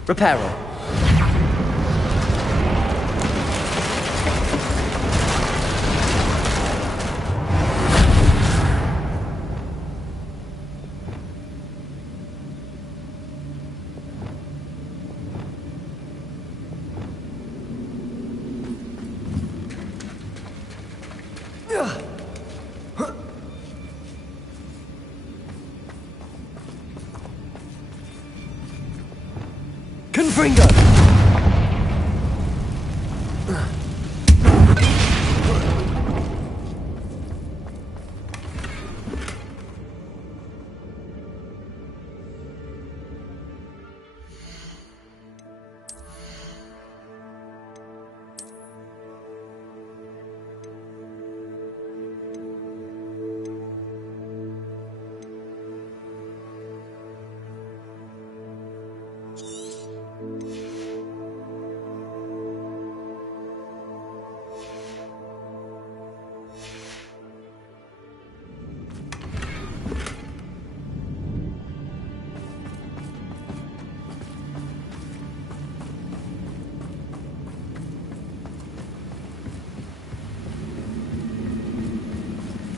Reparo. Confringo!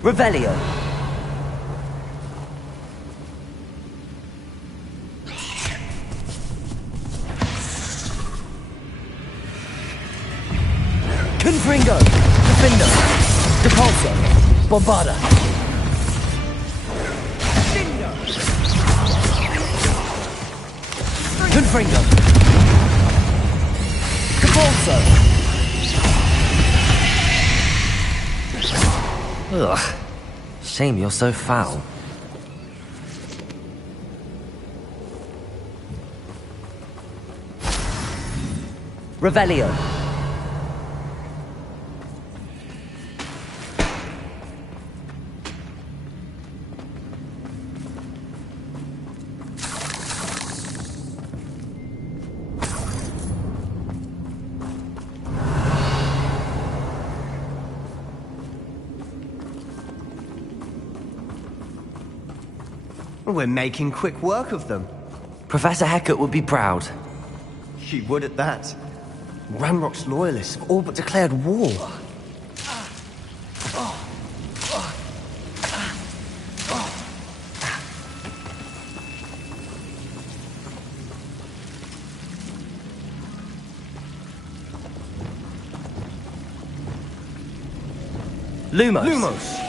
Revelio. Confringo. Defendo. Depulso. Bombarda. Confringo. Depulso. Ugh. Shame you're so foul. Revelio. We're making quick work of them. Professor Hecat would be proud. She would at that. Ranrock's loyalists have all but declared war. Lumos. Lumos!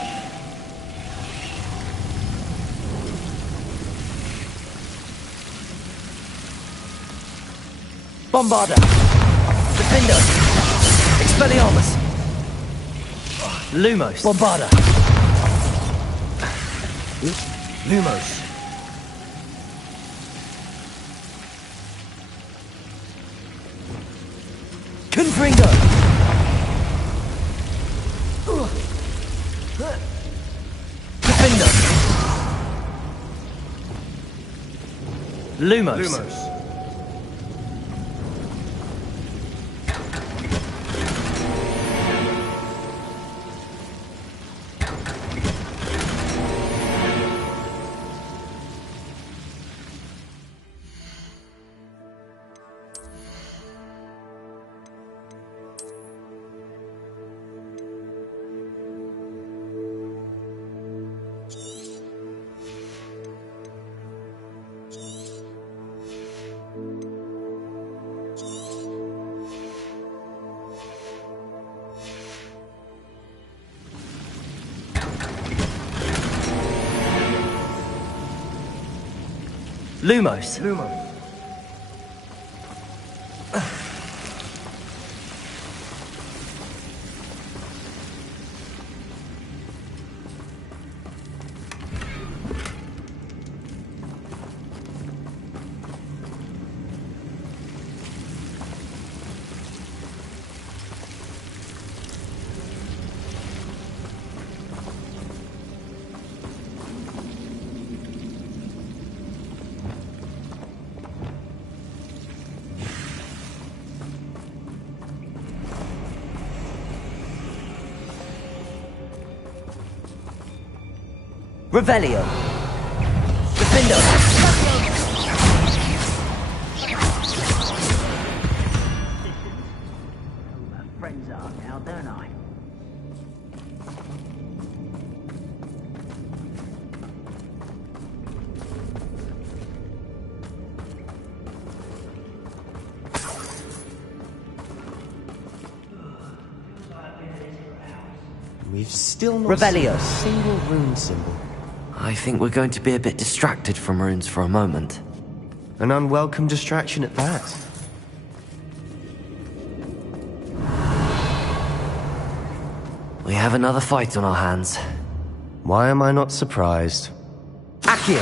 Bombarda. Defendo. Expelliarmus. Lumos. Bombarda. Lumos. Confringo. Defendo. Lumos. Lumos. Lumos. Revelio. Defendo. Friends are now, don't I? We've still not Revelio. seen a single rune symbol. I think we're going to be a bit distracted from runes for a moment. An unwelcome distraction at that. We have another fight on our hands. Why am I not surprised? Accio.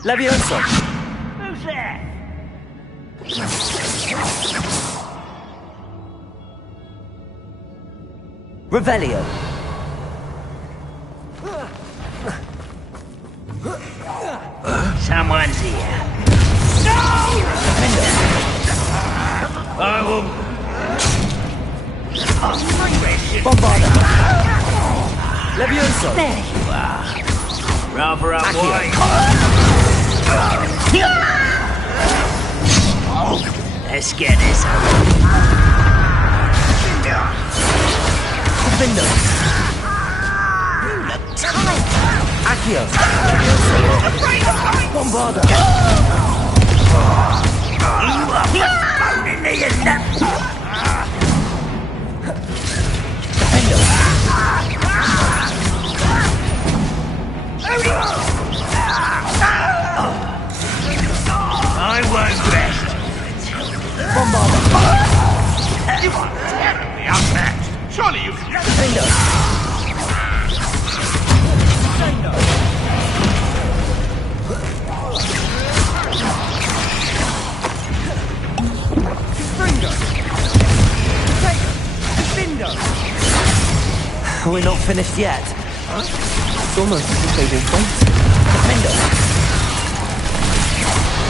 Levioso. Who's there? Revelio. Someone's here. No! I will. Bombarda. Levioso. There you are. Rather up wide. Let's get this over. Defendo. You look tired. Accio. Bombarda. You are phoning me in that. Defendo. I won't rest. Bombarda. You are terribly outmatched. Surely you can. Defendo. We're not finished yet. It's almost as if they've been waiting. Defendo.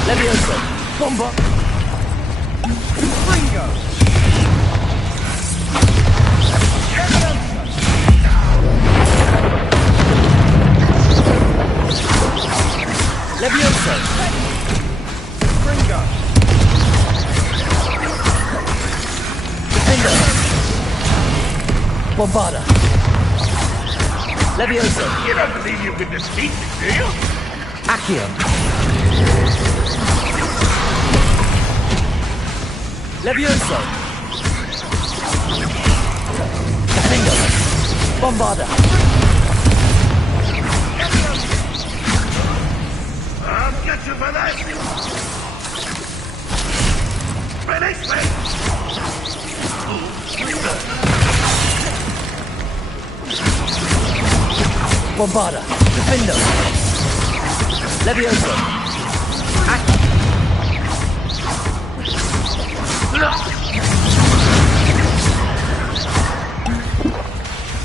Levioso. Bomba. Fringo. Levioso. Fringo. Defendo. Bombarda. Levioso. You don't believe you can defeat me, do you? Accio. Levioso. Defendo. Bombarda. I'll get you for that. Release me. Bombarda. Defendo. Levioso.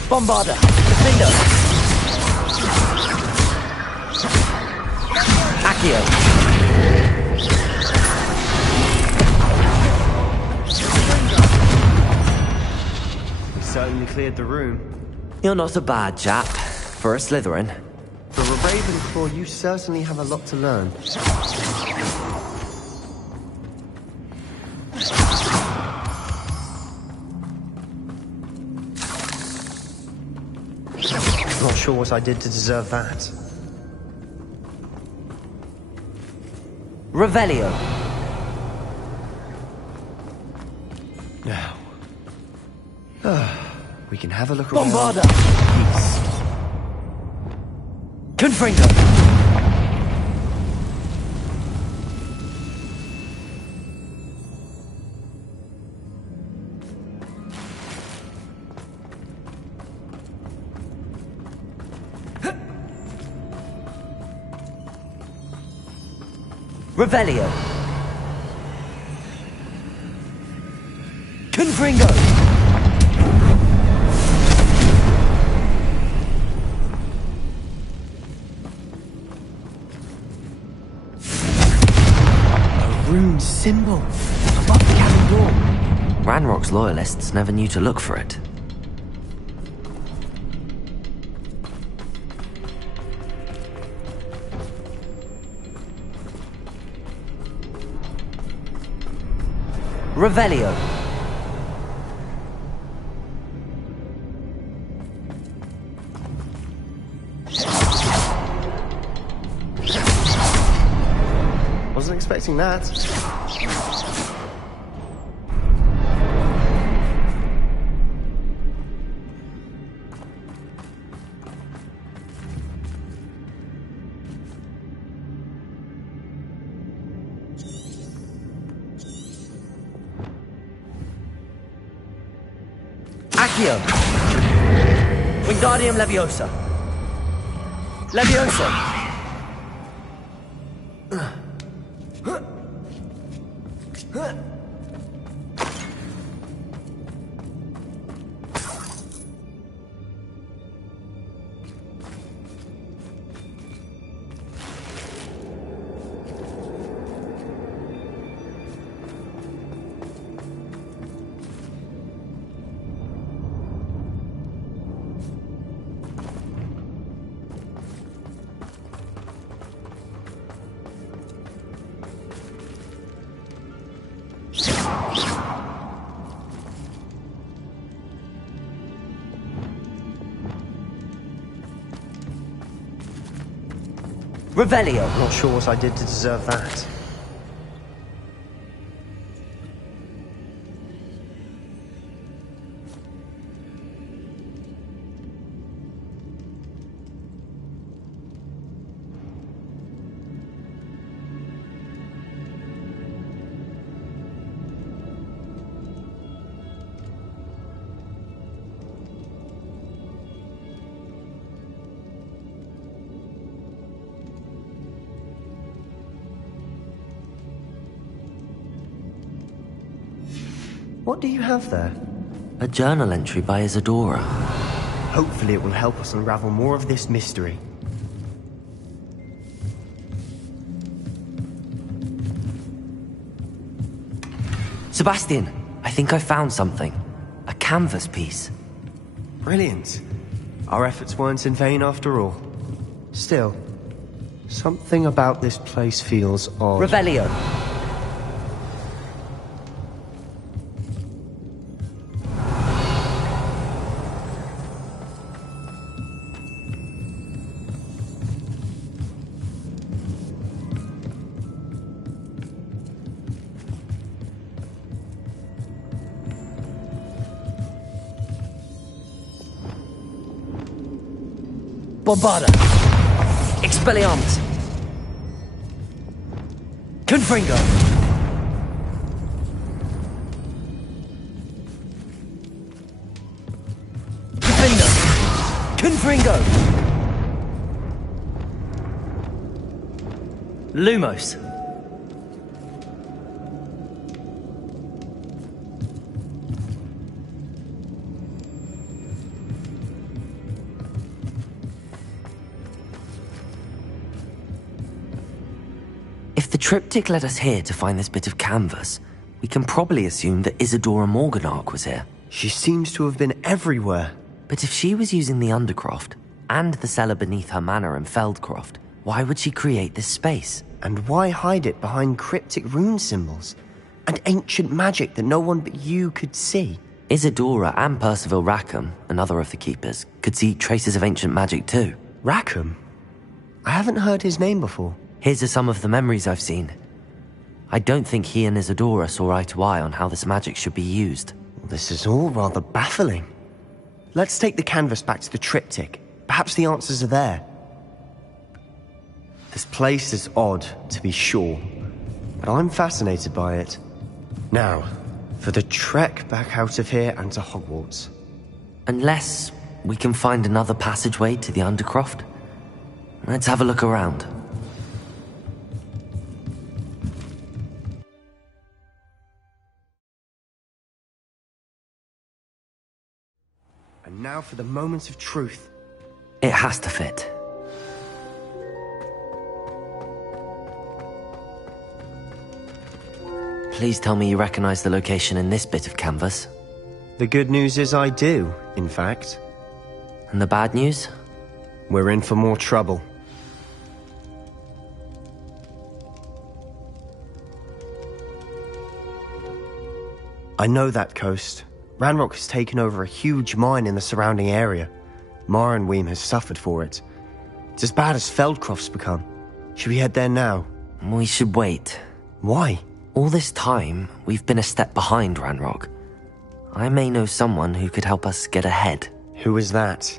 Bombarda. Defendo. Accio. We certainly cleared the room. You're not a bad chap. For a Slytherin. For a Ravenclaw, you certainly have a lot to learn. Not sure what I did to deserve that. Revelio. Now. We can have a look Bombarda. around. Peace. Confringo. Revelio. Confringo. A rune symbol above the cabin door. Ranrock's loyalists never knew to look for it. Revelio. Wasn't expecting that. Accio. Wingardium Leviosa. Levioso. Revelio. Not sure what I did to deserve that. What do you have there? A journal entry by Isadora. Hopefully it will help us unravel more of this mystery. Sebastian, I think I found something. A canvas piece. Brilliant. Our efforts weren't in vain after all. Still, something about this place feels odd. Revelio. Bombarda. Expelliarmus. Confringo. Defender. Confringo. Lumos. If the triptych led us here to find this bit of canvas, we can probably assume that Isadora Morganark was here. She seems to have been everywhere. But if she was using the Undercroft, and the cellar beneath her manor in Feldcroft, why would she create this space? And why hide it behind cryptic rune symbols? And ancient magic that no one but you could see? Isadora and Percival Rackham, another of the Keepers, could see traces of ancient magic too. Rackham? I haven't heard his name before. Here's some of the memories I've seen. I don't think he and Isadora saw eye to eye on how this magic should be used. This is all rather baffling. Let's take the canvas back to the triptych. Perhaps the answers are there. This place is odd, to be sure, but I'm fascinated by it. Now, for the trek back out of here and to Hogwarts. Unless we can find another passageway to the Undercroft. Let's have a look around. now for the moments of truth. It has to fit. Please tell me you recognize the location in this bit of canvas. The good news is I do, in fact. And the bad news? We're in for more trouble. I know that coast. Ranrock has taken over a huge mine in the surrounding area. Marenweem has suffered for it. It's as bad as Feldcroft's become. Should we head there now? We should wait. Why? All this time, we've been a step behind Ranrock. I may know someone who could help us get ahead. Who is that?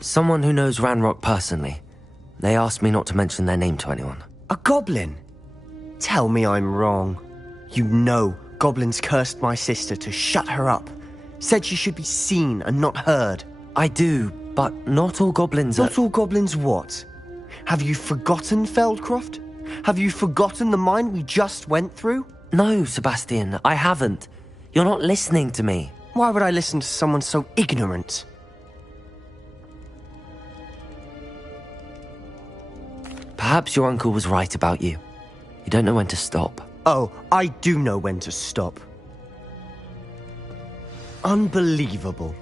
Someone who knows Ranrock personally. They asked me not to mention their name to anyone. A goblin? Tell me I'm wrong. You know goblins cursed my sister to shut her up. Said she should be seen and not heard. I do, but not all goblins Not all goblins what? Have you forgotten Feldcroft? Have you forgotten the mine we just went through? No, Sebastian, I haven't. You're not listening to me. Why would I listen to someone so ignorant? Perhaps your uncle was right about you. You don't know when to stop. Oh, I do know when to stop. Unbelievable.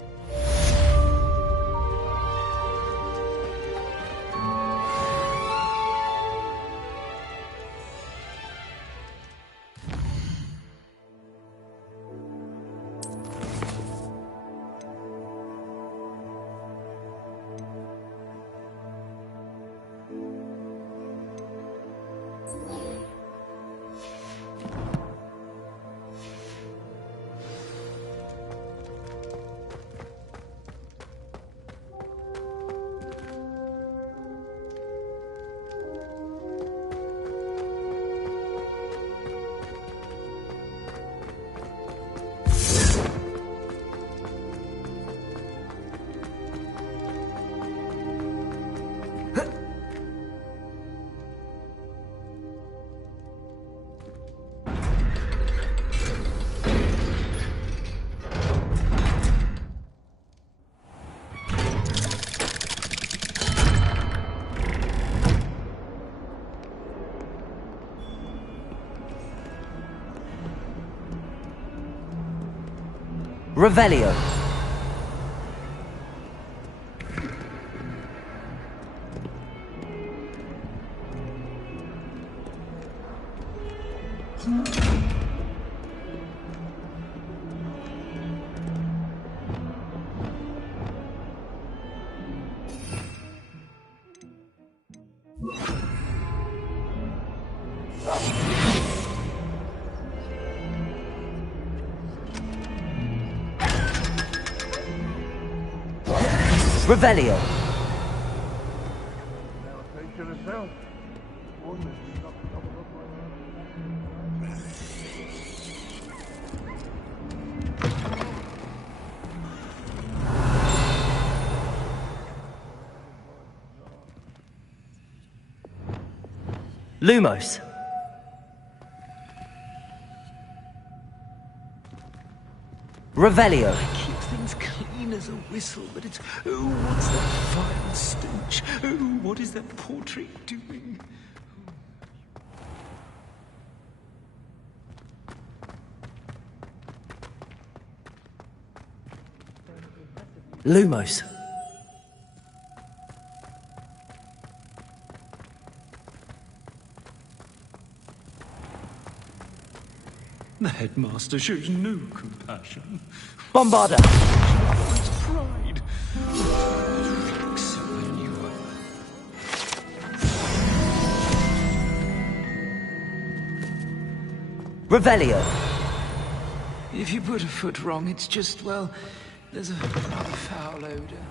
Revelio. Revelio. Lumos. Revelio. Keep things clean as a whistle, but it's, oh, what's that vile stench? Oh, what is that portrait doing? Lumos. The headmaster shows no compassion. Bombarda. His pride. So manure. Revelio. If you put a foot wrong, it's just, well, there's a rather foul odor.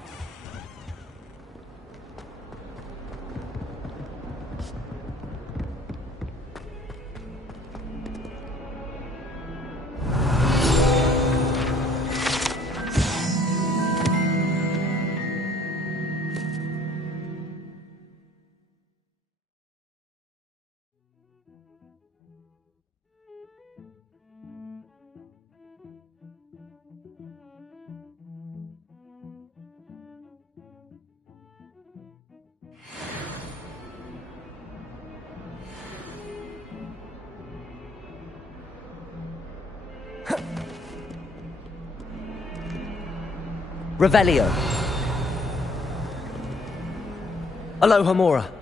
Revelio. Alohomora.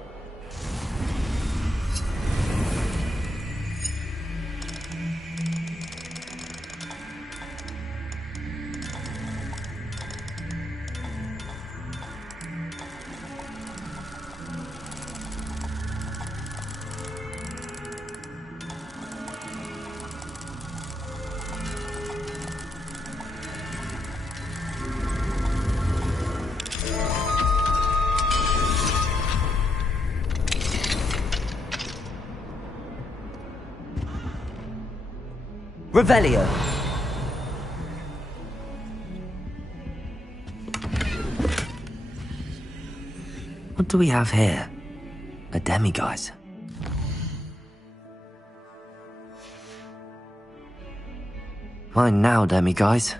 Revelio. What do we have here? A demiguise. Fine now, demiguise.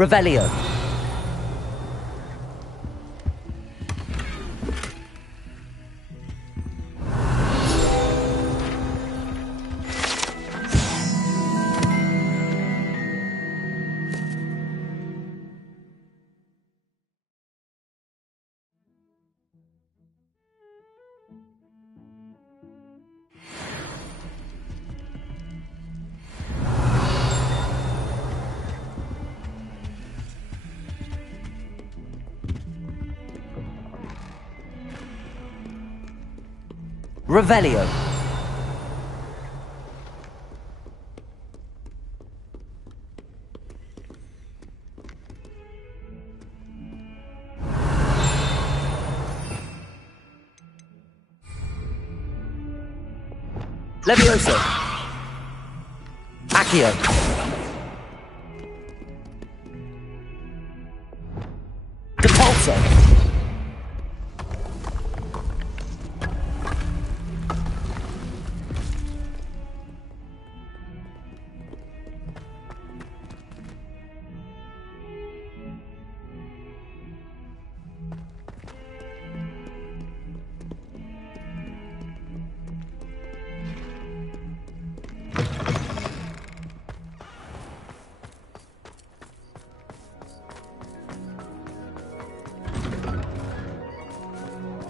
Revelio. Revelio. Levioso. Accio. Depulso.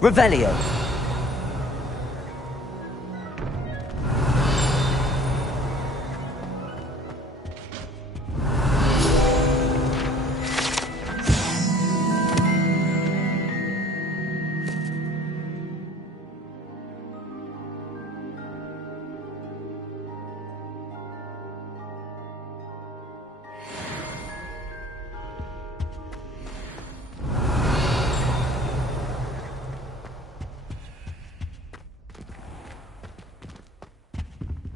Revelio.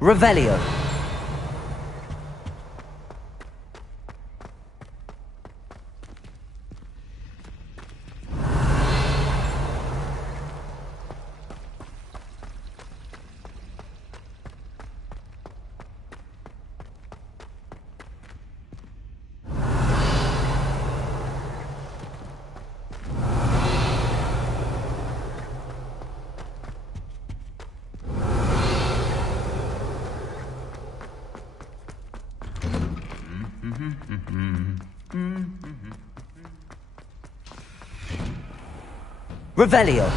Revelio. Revelio.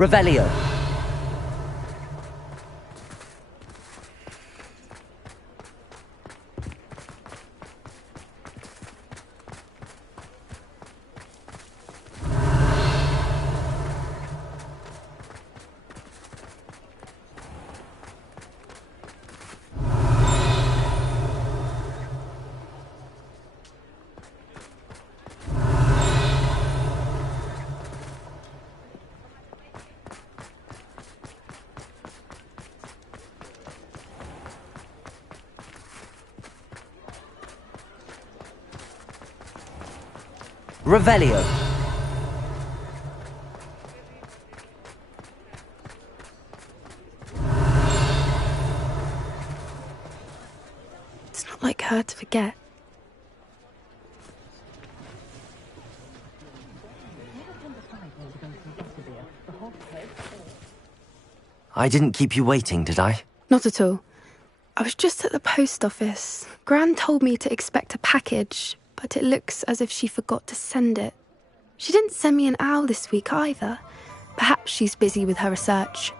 Revelio. Revelio. It's not like her to forget. I didn't keep you waiting, did I? Not at all. I was just at the post office. Gran told me to expect a package, but it looks as if she forgot to send it. She didn't send me an owl this week either. Perhaps she's busy with her research.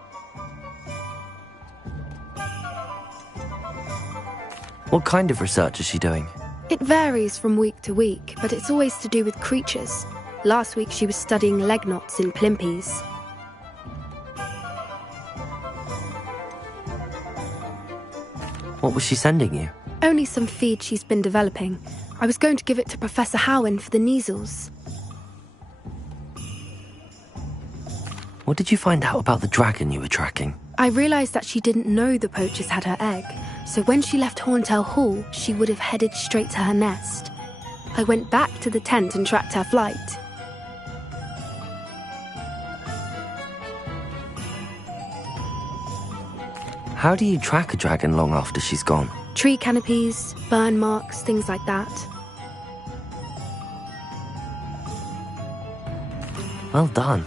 What kind of research is she doing? It varies from week to week, but it's always to do with creatures. Last week she was studying leg knots in plimpies. What was she sending you? Only some feed she's been developing. I was going to give it to Professor Howen for the measles. What did you find out about the dragon you were tracking? I realised that she didn't know the poachers had her egg, so when she left Horntail Hall, she would have headed straight to her nest. I went back to the tent and tracked her flight. How do you track a dragon long after she's gone? Tree canopies, burn marks, things like that. Well done.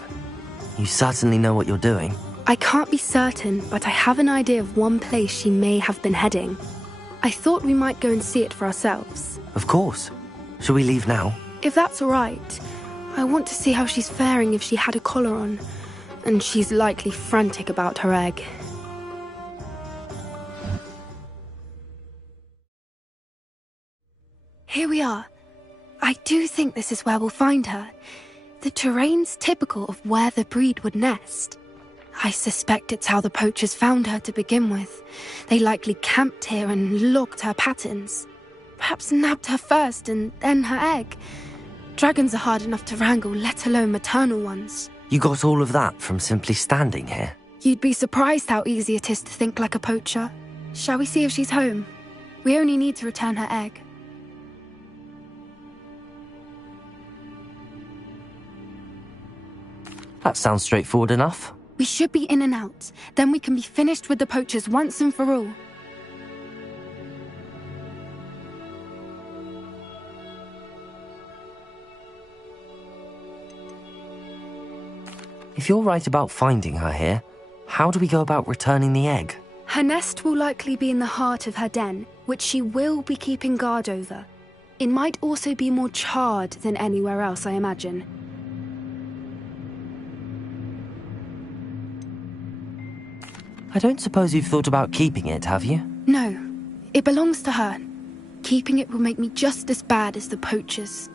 You certainly know what you're doing. I can't be certain, but I have an idea of one place she may have been heading. I thought we might go and see it for ourselves. Of course. Shall we leave now? If that's all right. I want to see how she's faring if she had a collar on. And she's likely frantic about her egg. Here we are. I do think this is where we'll find her. The terrain's typical of where the breed would nest. I suspect it's how the poachers found her to begin with. They likely camped here and logged her patterns. Perhaps nabbed her first and then her egg. Dragons are hard enough to wrangle, let alone maternal ones. You got all of that from simply standing here? You'd be surprised how easy it is to think like a poacher. Shall we see if she's home? We only need to return her egg. That sounds straightforward enough. We should be in and out. Then we can be finished with the poachers once and for all. If you're right about finding her here, how do we go about returning the egg? Her nest will likely be in the heart of her den, which she will be keeping guard over. It might also be more charred than anywhere else, I imagine. I don't suppose you've thought about keeping it, have you? No, it belongs to her. Keeping it will make me just as bad as the poachers.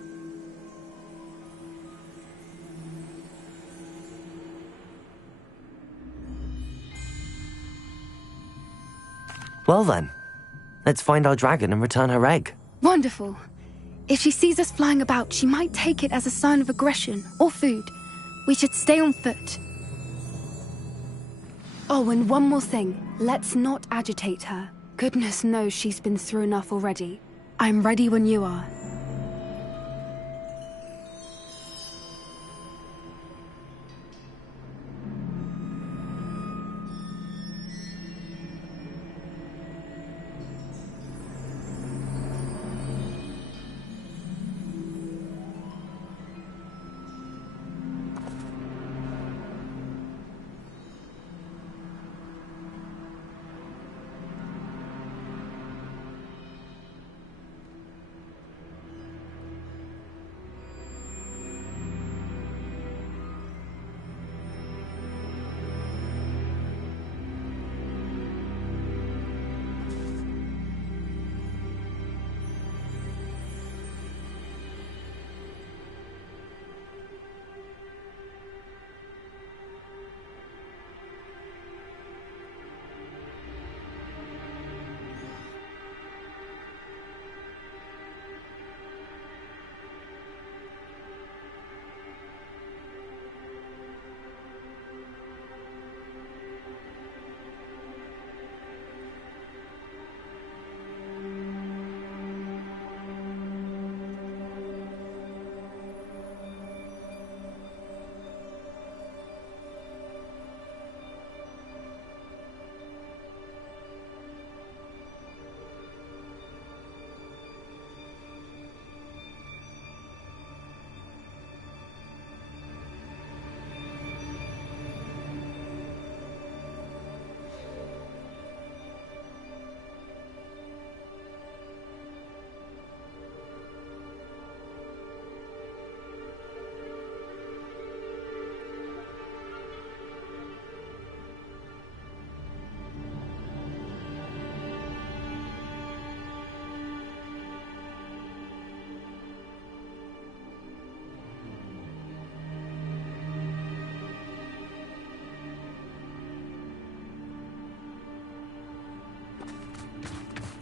Well then, let's find our dragon and return her egg. Wonderful. If she sees us flying about, she might take it as a sign of aggression or food. We should stay on foot. Oh, and one more thing. Let's not agitate her. Goodness knows she's been through enough already. I'm ready when you are.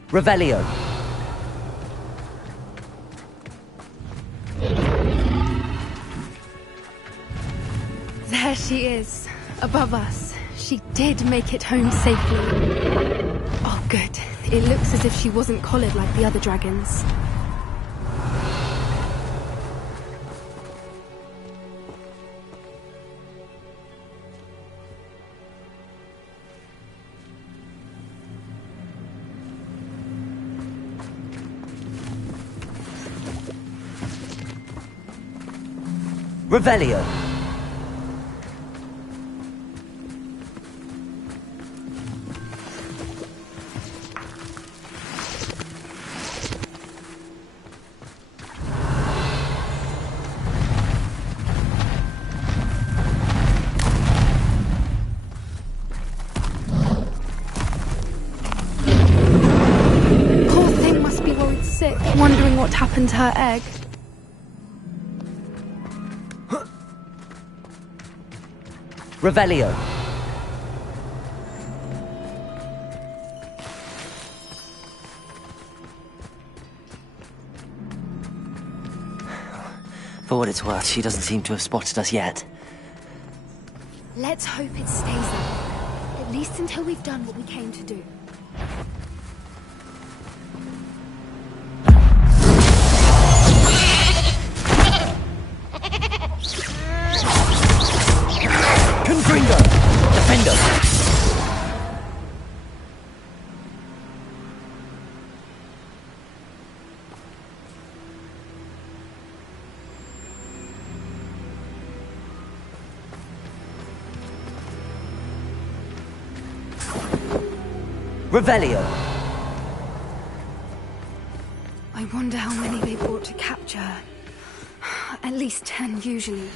Revelio. There she is, above us. She did make it home safely. Oh, good. It looks as if she wasn't collared like the other dragons. Revelio. Poor thing must be worried sick, wondering what happened to her egg. Revelio. For what it's worth, she doesn't seem to have spotted us yet. Let's hope it stays that way. least until we've done what we came to do. Confringo! Defender! Revelio! I wonder how many they brought to capture her. At least 10 usually.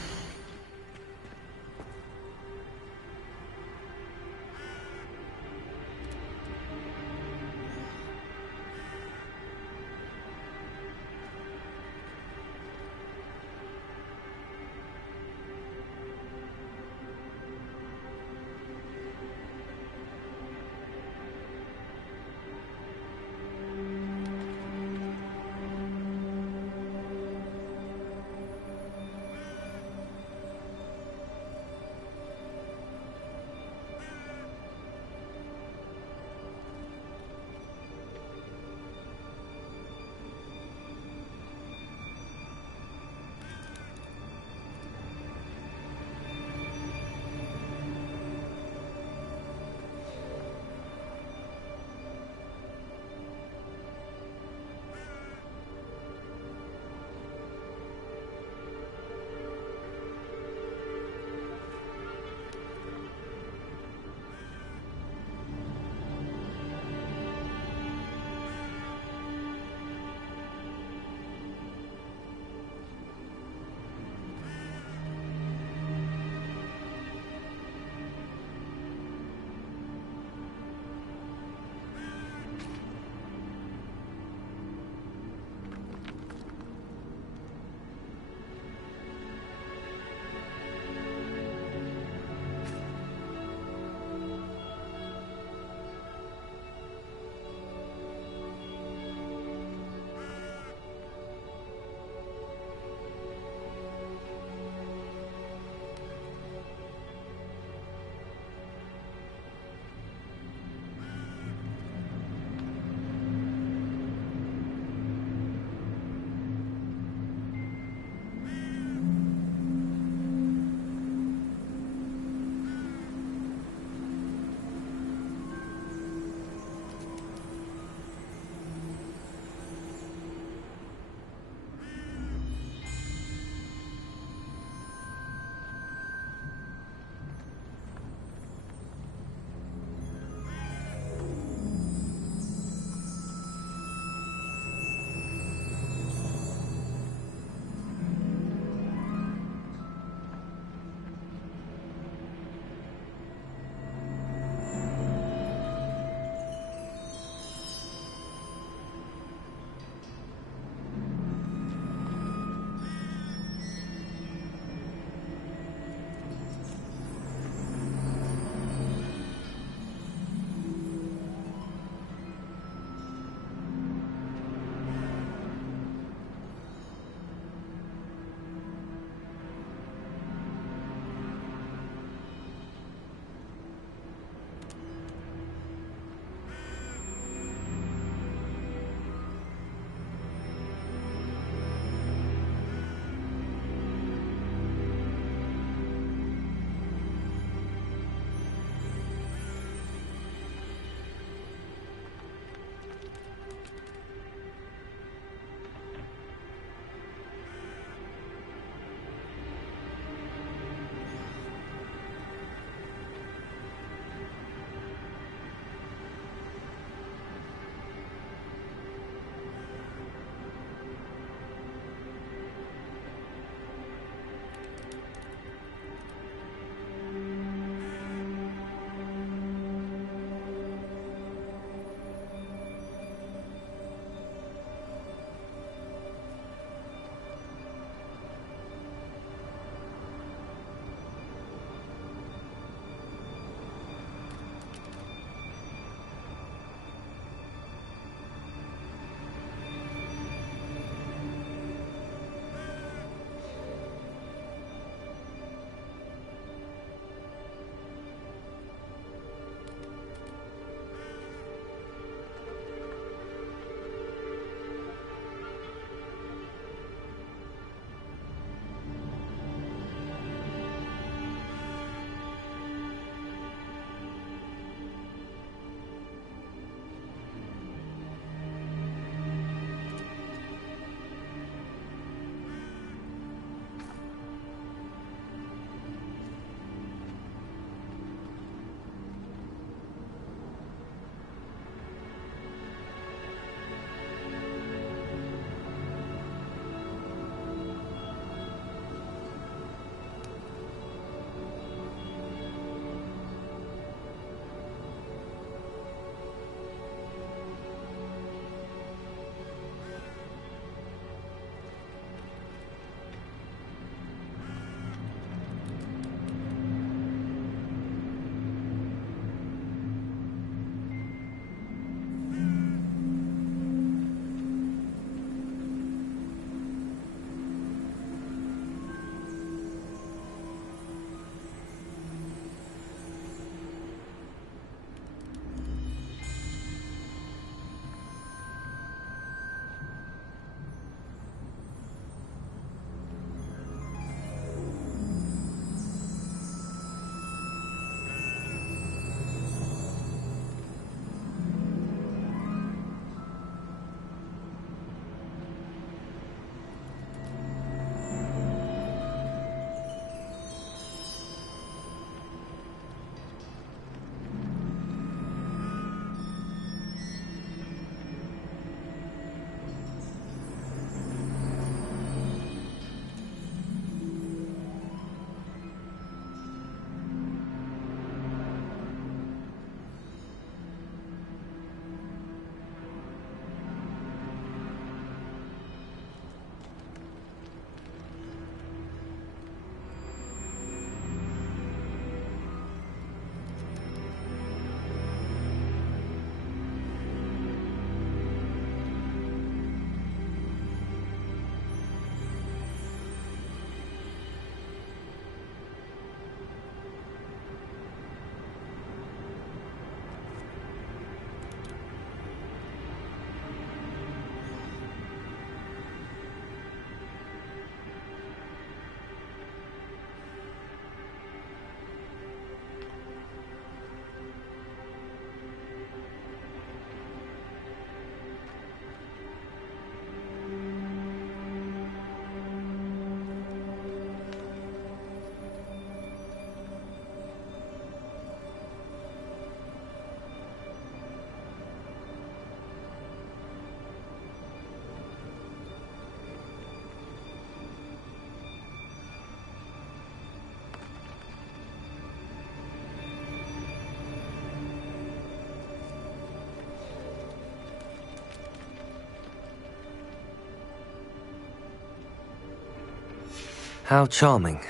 How charming.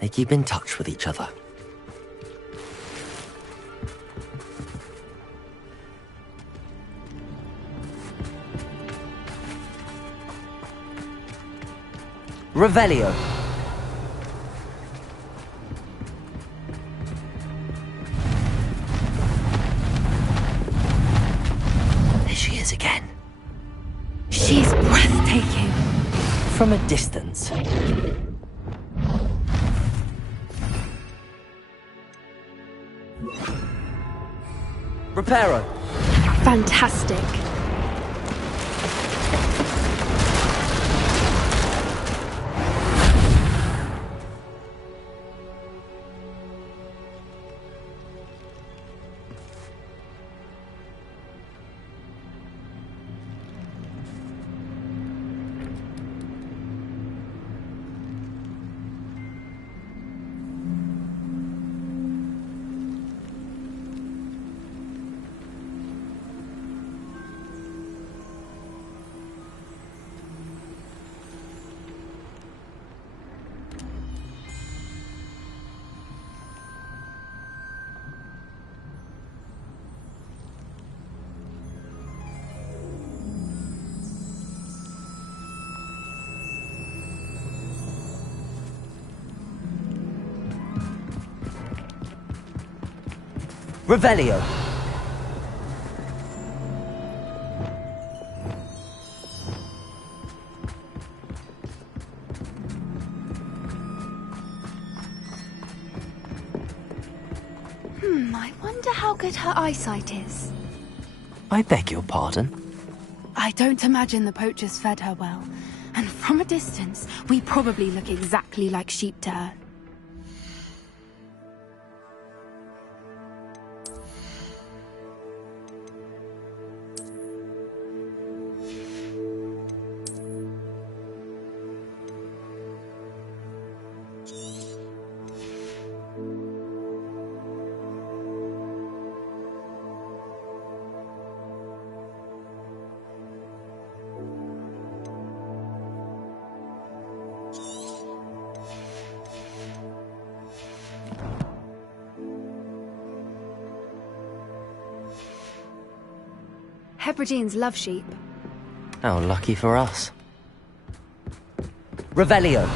They keep in touch with each other. Revelio. There she is again. She's breathtaking. From a distance. Reparo. Fantastic. Revelio. I wonder how good her eyesight is. I beg your pardon? I don't imagine the poachers fed her well. And from a distance, we probably look exactly like sheep to her. Hebrideans love sheep. How lucky for us. Revelio.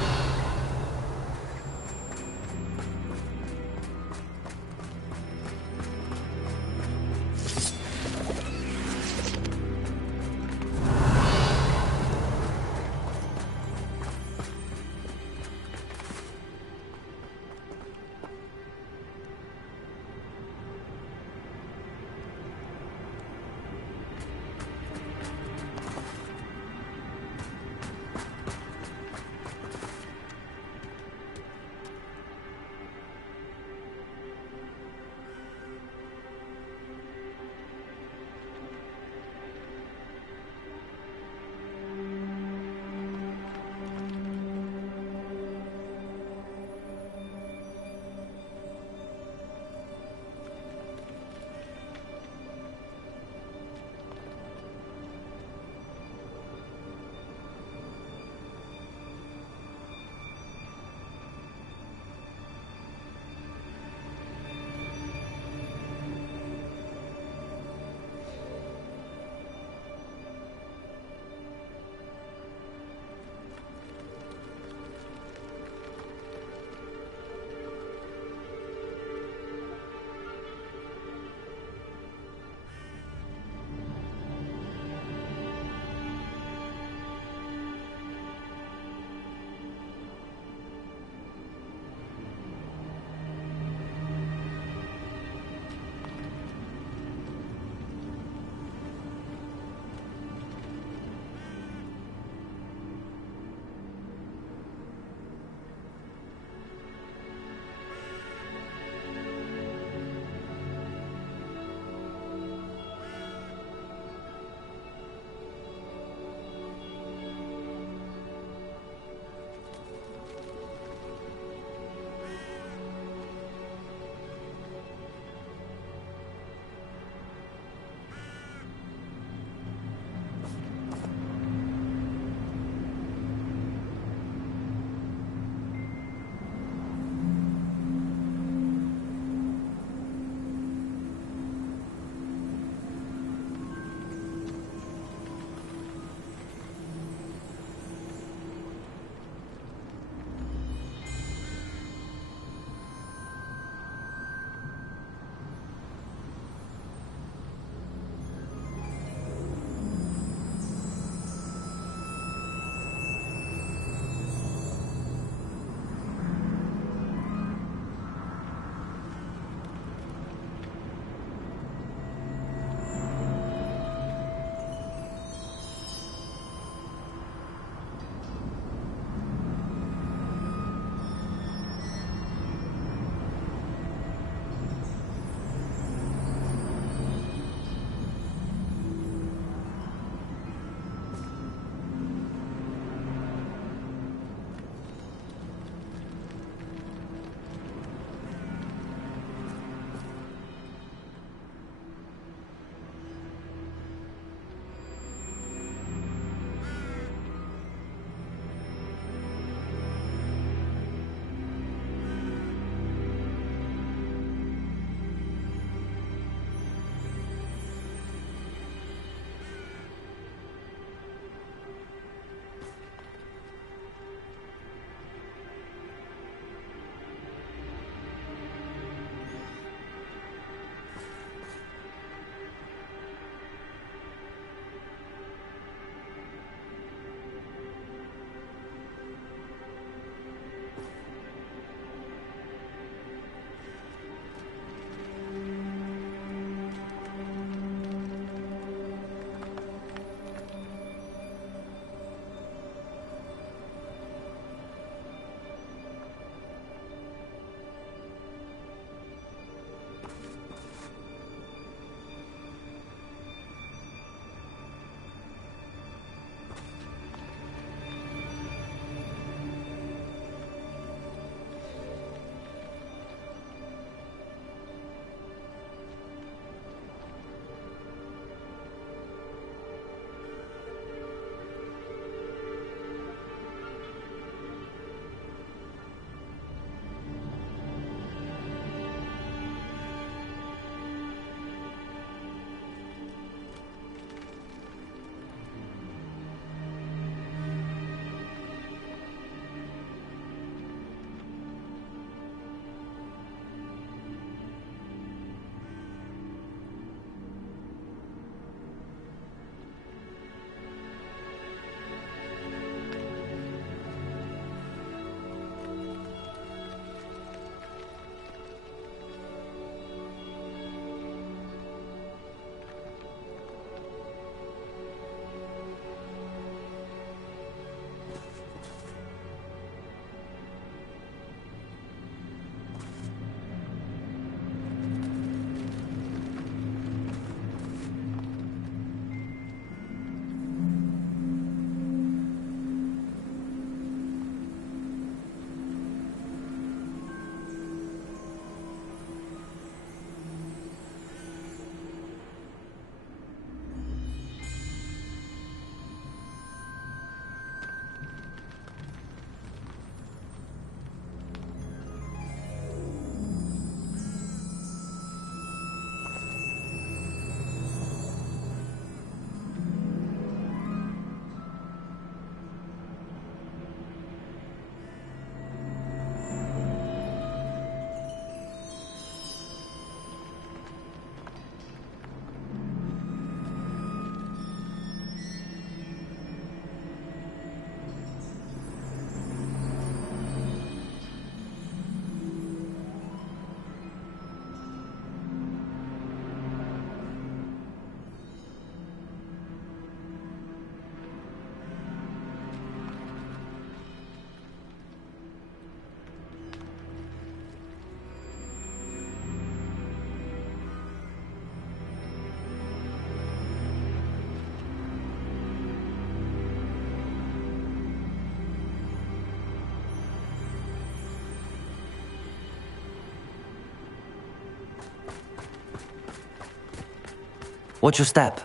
Watch your step.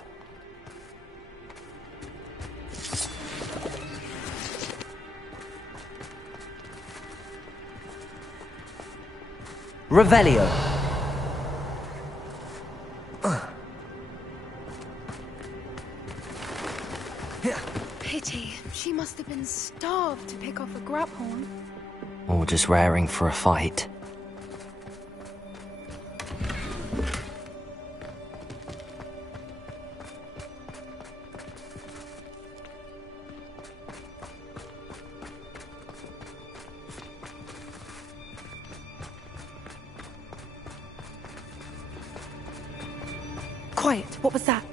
Revelio. Pity. She must have been starved to pick off a grubhorn. Or just raring for a fight. Quiet. What was that?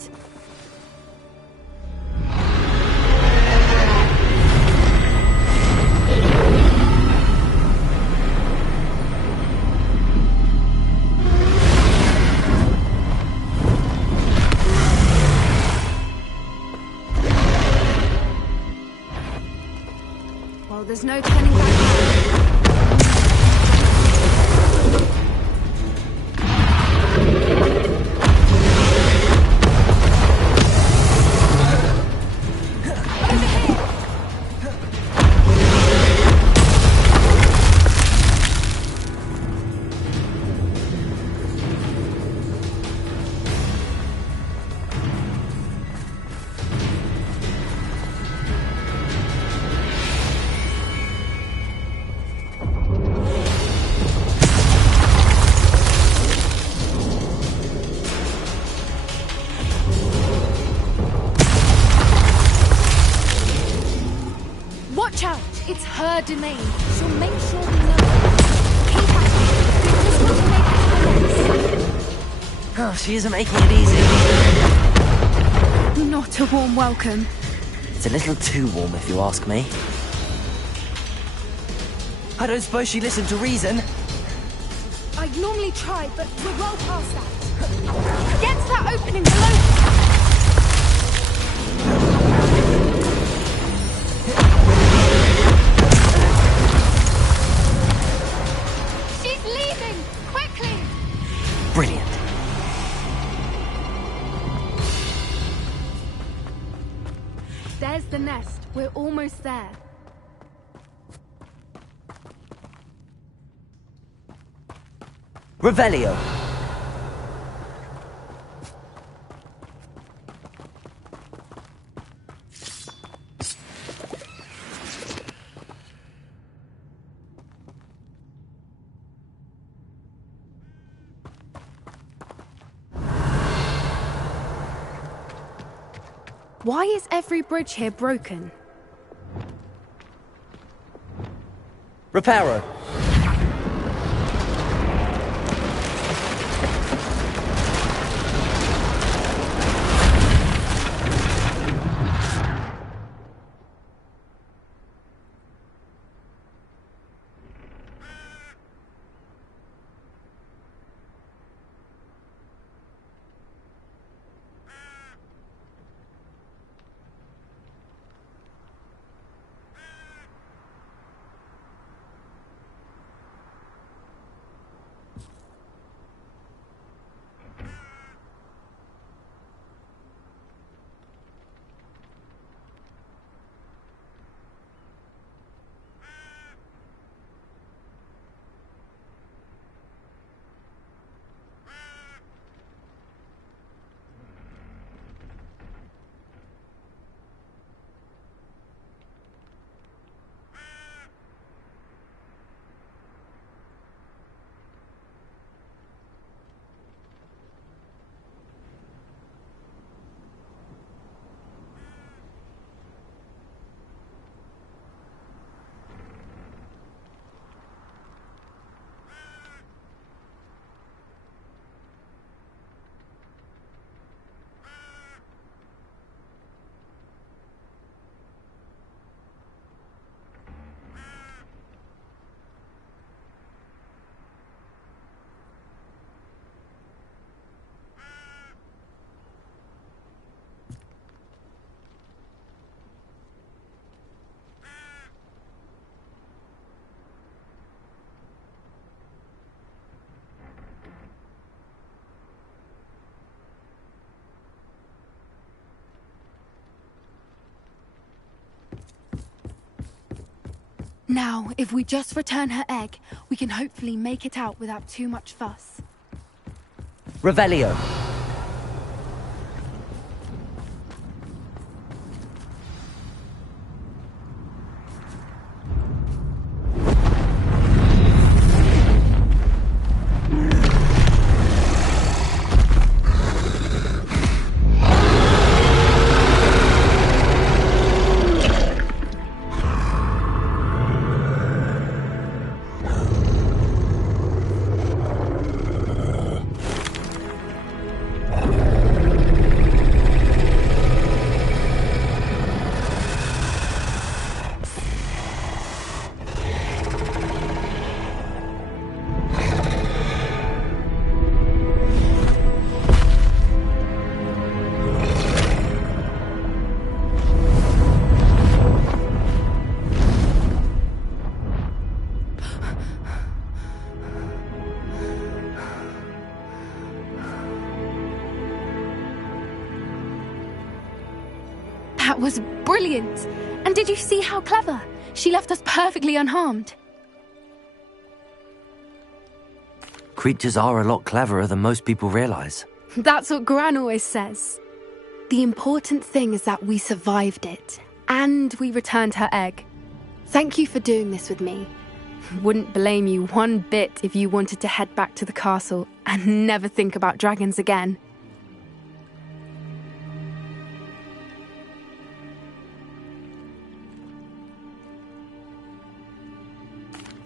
Well, there's no turning back now. Watch out! It's her domain. She'll make sure we know. Keep at it. We just want to make it nice. Oh, she isn't making it easy. Not a warm welcome. It's a little too warm, if you ask me. I don't suppose she listened to reason. I'd normally try, but we're well past that. Get to that opening below. She's leaving! Quickly! Brilliant. There's the nest. We're almost there. Revelio. Why is every bridge here broken? Reparo. Now, if we just return her egg, we can hopefully make it out without too much fuss. Revelio. That was brilliant! And did you see how clever? She left us perfectly unharmed. Creatures are a lot cleverer than most people realize. That's what Gran always says. The important thing is that we survived it, and we returned her egg. Thank you for doing this with me. Wouldn't blame you one bit if you wanted to head back to the castle and never think about dragons again.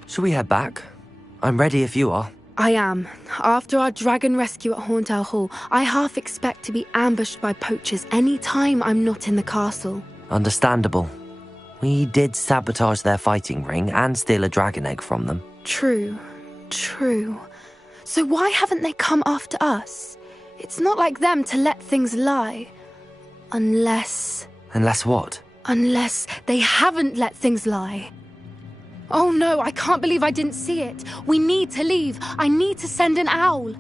Shall we head back? I'm ready if you are. I am. After our dragon rescue at Horndale Hall, I half expect to be ambushed by poachers any time I'm not in the castle. Understandable. We did sabotage their fighting ring and steal a dragon egg from them. True. So why haven't they come after us? It's not like them to let things lie. Unless... Unless what? Unless they haven't let things lie. Oh no, I can't believe I didn't see it. We need to leave. I need to send an owl.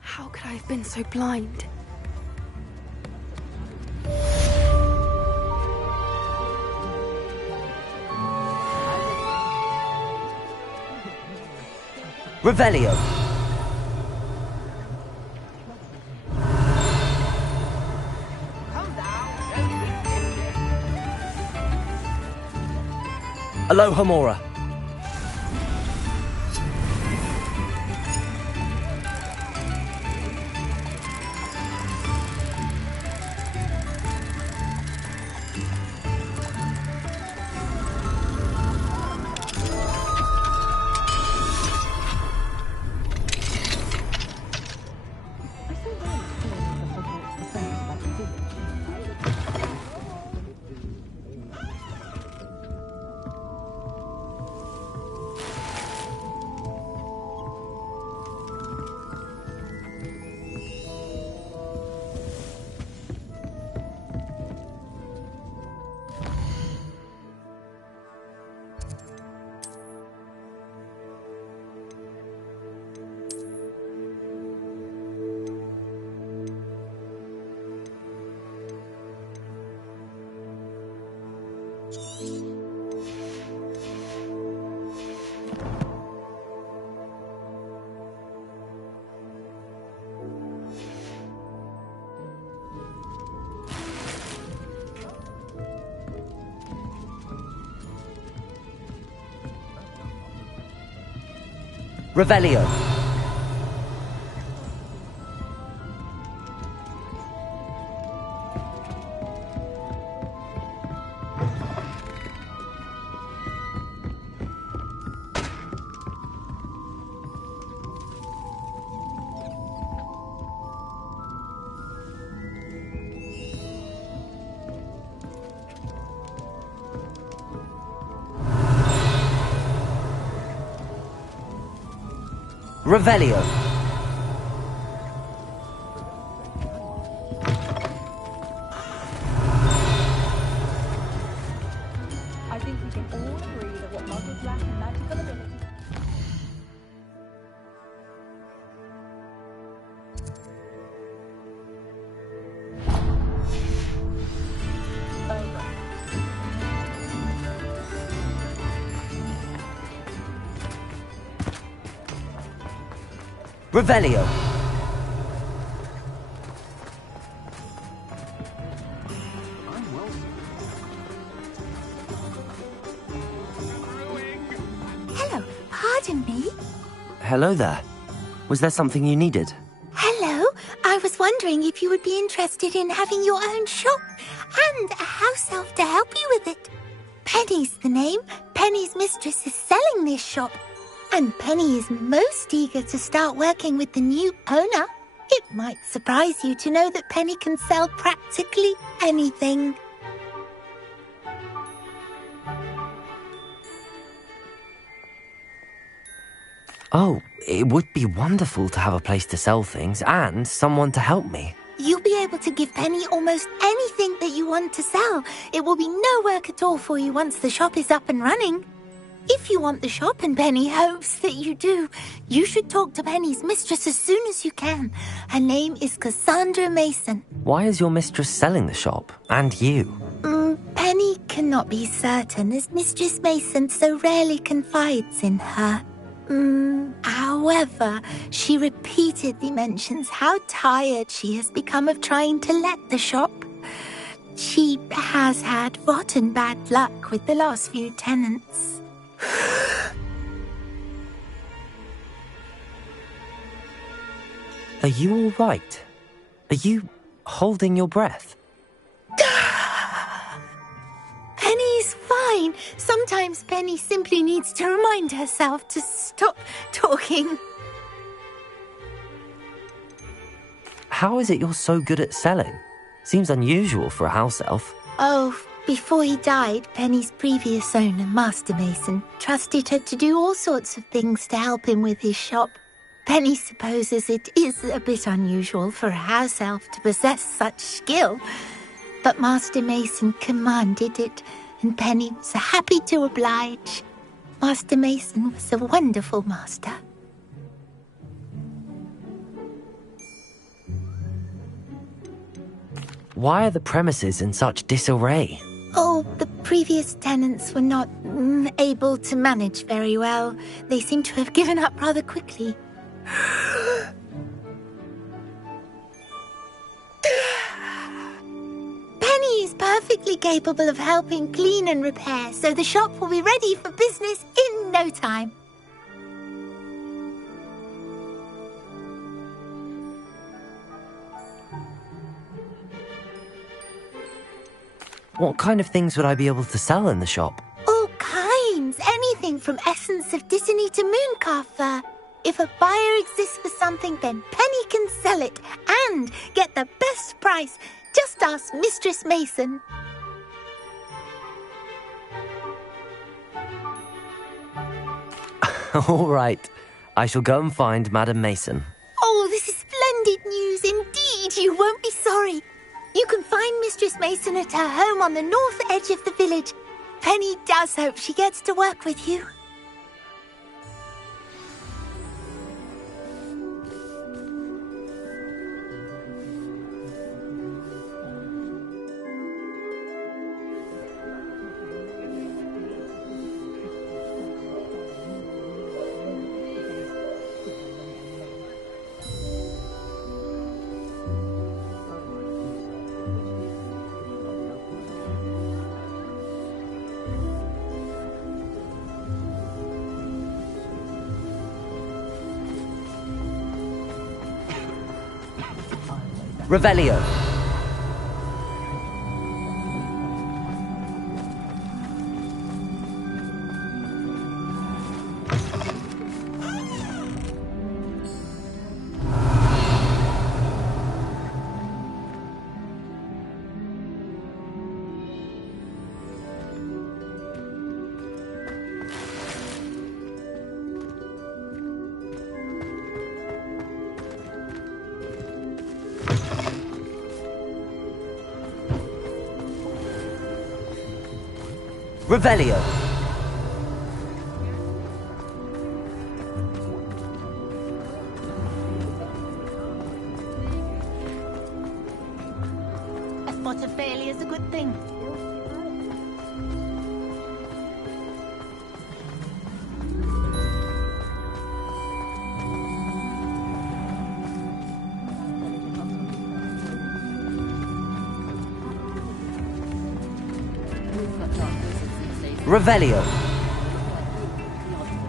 How could I have been so blind? Revelio. Aloha Mora. Revelio. Revelio. I think we can all agree that what muggles lack in magical ability. Revelio. Hello, pardon me. Hello there. Was there something you needed? Hello, I was wondering if you would be interested in having your own shop and a house elf to help you with it. Penny's the name. Penny's mistress is selling this shop, and Penny is most eager to start working with the new owner. It might surprise you to know that Penny can sell practically anything. Oh, it would be wonderful to have a place to sell things and someone to help me. You'll be able to give Penny almost anything that you want to sell. It will be no work at all for you once the shop is up and running. If you want the shop, and Penny hopes that you do, you should talk to Penny's mistress as soon as you can. Her name is Cassandra Mason. Why is your mistress selling the shop? And you? Penny cannot be certain, as Mistress Mason so rarely confides in her. However, she repeatedly mentions how tired she has become of trying to let the shop. She has had rotten bad luck with the last few tenants. Are you all right? Are you holding your breath? Penny's fine. Sometimes Penny simply needs to remind herself to stop talking. How is it you're so good at selling? Seems unusual for a house elf. Oh, before he died, Penny's previous owner, Master Mason, trusted her to do all sorts of things to help him with his shop. Penny supposes it is a bit unusual for a house elf to possess such skill, but Master Mason commanded it, and Penny was happy to oblige. Master Mason was a wonderful master. Why are the premises in such disarray? Oh, the previous tenants were not able to manage very well. They seem to have given up rather quickly. Penny is perfectly capable of helping clean and repair, so the shop will be ready for business in no time. What kind of things would I be able to sell in the shop? All kinds. Anything from essence of Disney to mooncalf fur. If a buyer exists for something, then Penny can sell it and get the best price. Just ask Mistress Mason. All right. I shall go and find Madam Mason. Oh, this is splendid news indeed. You won't be sorry. You can find Mistress Mason at her home on the north edge of the village. Penny does hope she gets to work with you. Revelio. Revelio. A spot of failure is a good thing. Revelio.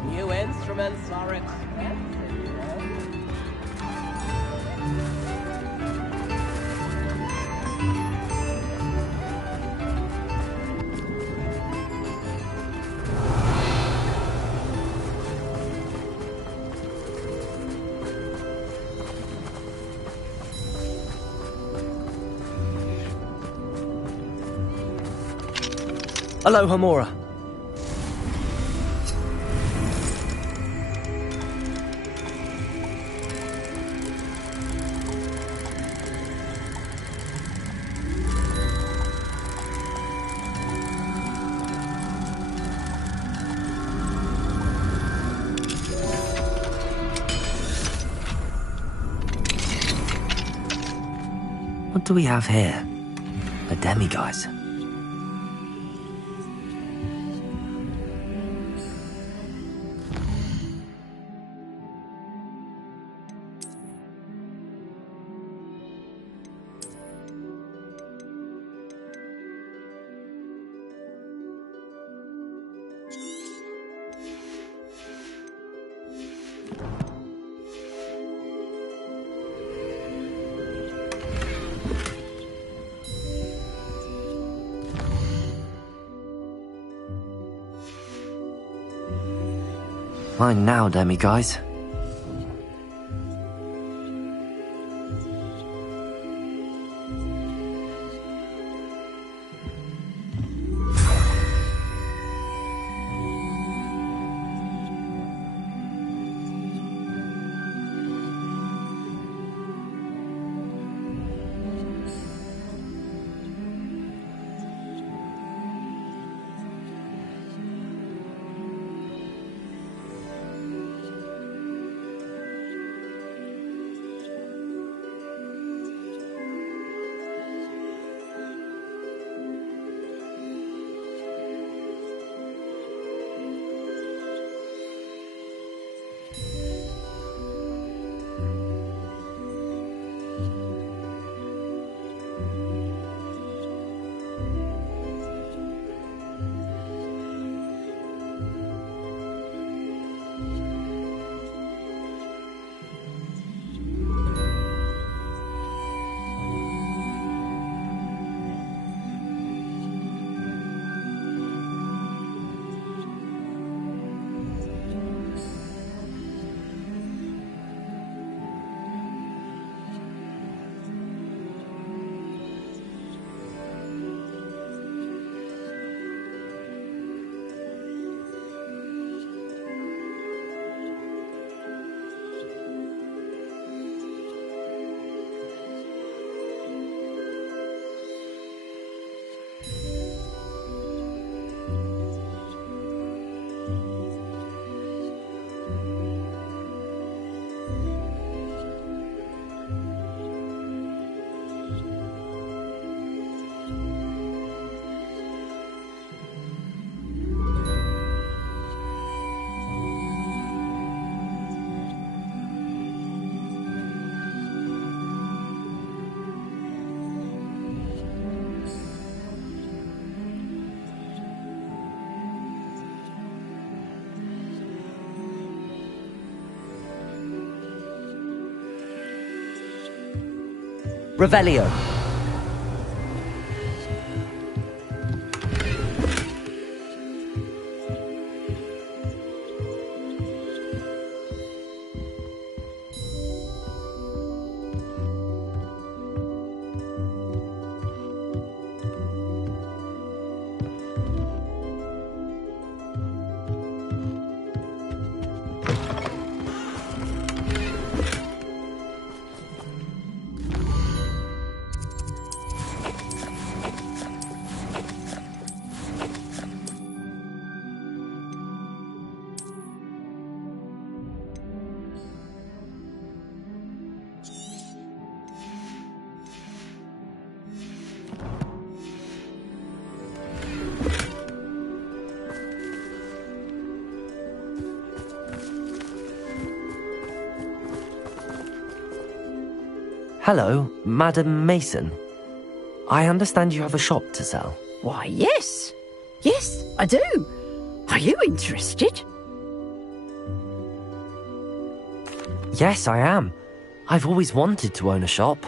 New instruments are expensive, you know. Aloha, Mora. What do we have here? A demiguise. Mine now, demiguise. Revelio. Hello, Madam Mason. I understand you have a shop to sell. Why, yes. Yes, I do. Are you interested? Yes, I am. I've always wanted to own a shop.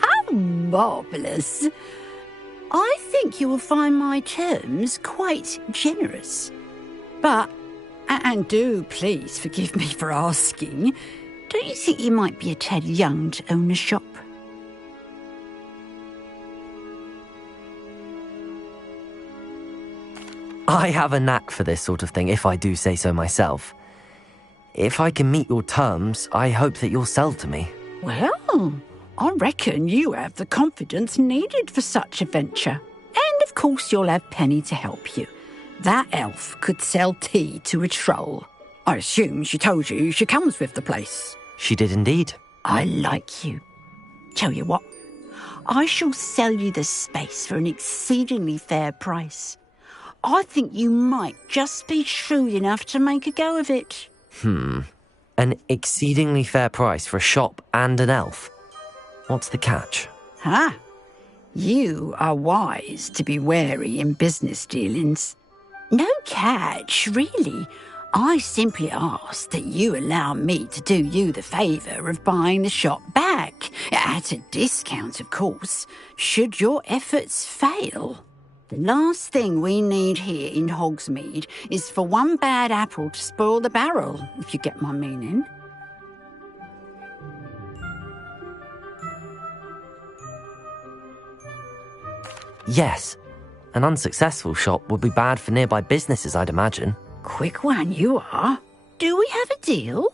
How marvellous. I think you will find my terms quite generous. But, and do please forgive me for asking, don't you think you might be a tad young to own a shop? I have a knack for this sort of thing, if I do say so myself. If I can meet your terms, I hope that you'll sell to me. Well, I reckon you have the confidence needed for such a venture. And of course you'll have Penny to help you. That elf could sell tea to a troll. I assume she told you she comes with the place. She did indeed. I like you. Tell you what, I shall sell you the space for an exceedingly fair price. I think you might just be shrewd enough to make a go of it. An exceedingly fair price for a shop and an elf. What's the catch? You are wise to be wary in business dealings. No catch, really. I simply ask that you allow me to do you the favour of buying the shop back, at a discount, of course, should your efforts fail. The last thing we need here in Hogsmeade is for one bad apple to spoil the barrel, if you get my meaning. Yes. An unsuccessful shop would be bad for nearby businesses, I'd imagine. Quick one you are. Do we have a deal?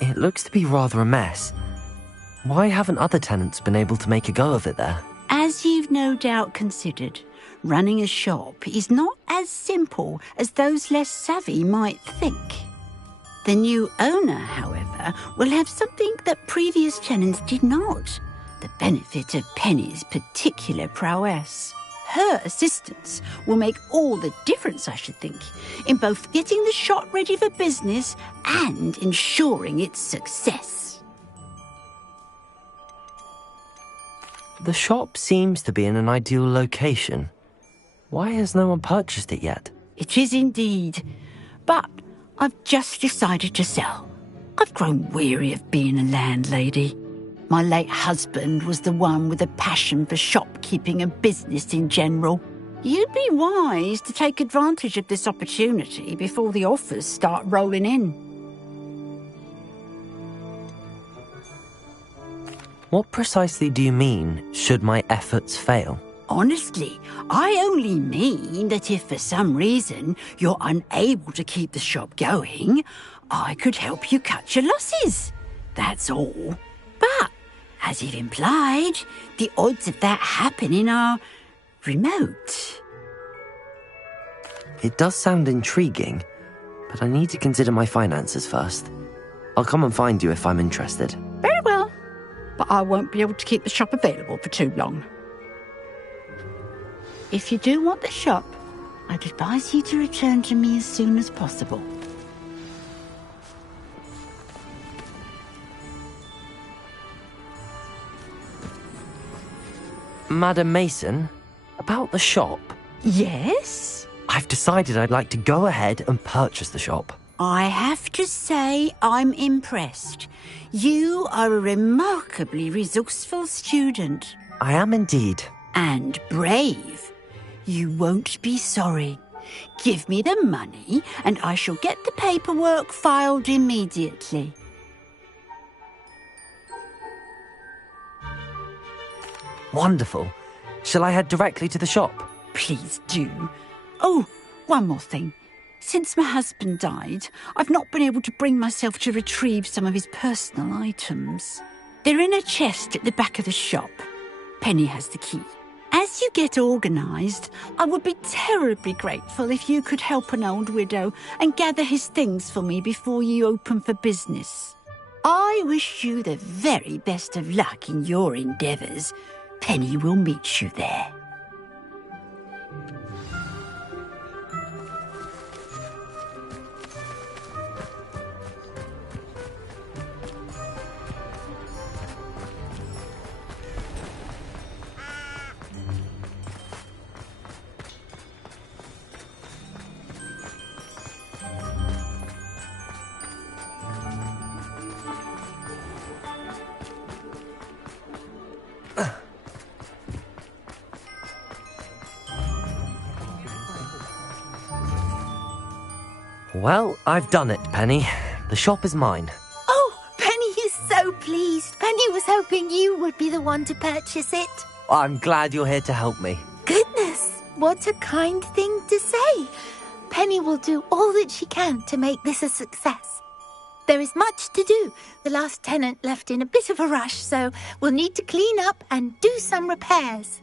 It looks to be rather a mess. Why haven't other tenants been able to make a go of it there? As you've no doubt considered, running a shop is not as simple as those less savvy might think. The new owner, however, will have something that previous tenants did not. The benefit of Penny's particular prowess. Her assistance will make all the difference, I should think, in both getting the shop ready for business and ensuring its success. The shop seems to be in an ideal location. Why has no one purchased it yet? It is indeed. But I've just decided to sell. I've grown weary of being a landlady. My late husband was the one with a passion for shopkeeping and business in general. You'd be wise to take advantage of this opportunity before the offers start rolling in. What precisely do you mean, should my efforts fail? Honestly, I only mean that if for some reason you're unable to keep the shop going, I could help you cut your losses. That's all. But, as you've implied, the odds of that happening are remote. It does sound intriguing, but I need to consider my finances first. I'll come and find you if I'm interested. Very well. But I won't be able to keep the shop available for too long. If you do want the shop, I'd advise you to return to me as soon as possible. Madam Mason, about the shop. Yes? I've decided I'd like to go ahead and purchase the shop. I have to say I'm impressed. You are a remarkably resourceful student. I am indeed. And brave. You won't be sorry. Give me the money and I shall get the paperwork filed immediately. Wonderful. Shall I head directly to the shop? Please do. Oh, one more thing. Since my husband died, I've not been able to bring myself to retrieve some of his personal items. They're in a chest at the back of the shop. Penny has the key. As you get organised, I would be terribly grateful if you could help an old widow and gather his things for me before you open for business. I wish you the very best of luck in your endeavours. Penny will meet you there. Well, I've done it, Penny. The shop is mine. Oh, Penny is so pleased. Penny was hoping you would be the one to purchase it. I'm glad you're here to help me. Goodness, what a kind thing to say. Penny will do all that she can to make this a success. There is much to do. The last tenant left in a bit of a rush, so we'll need to clean up and do some repairs.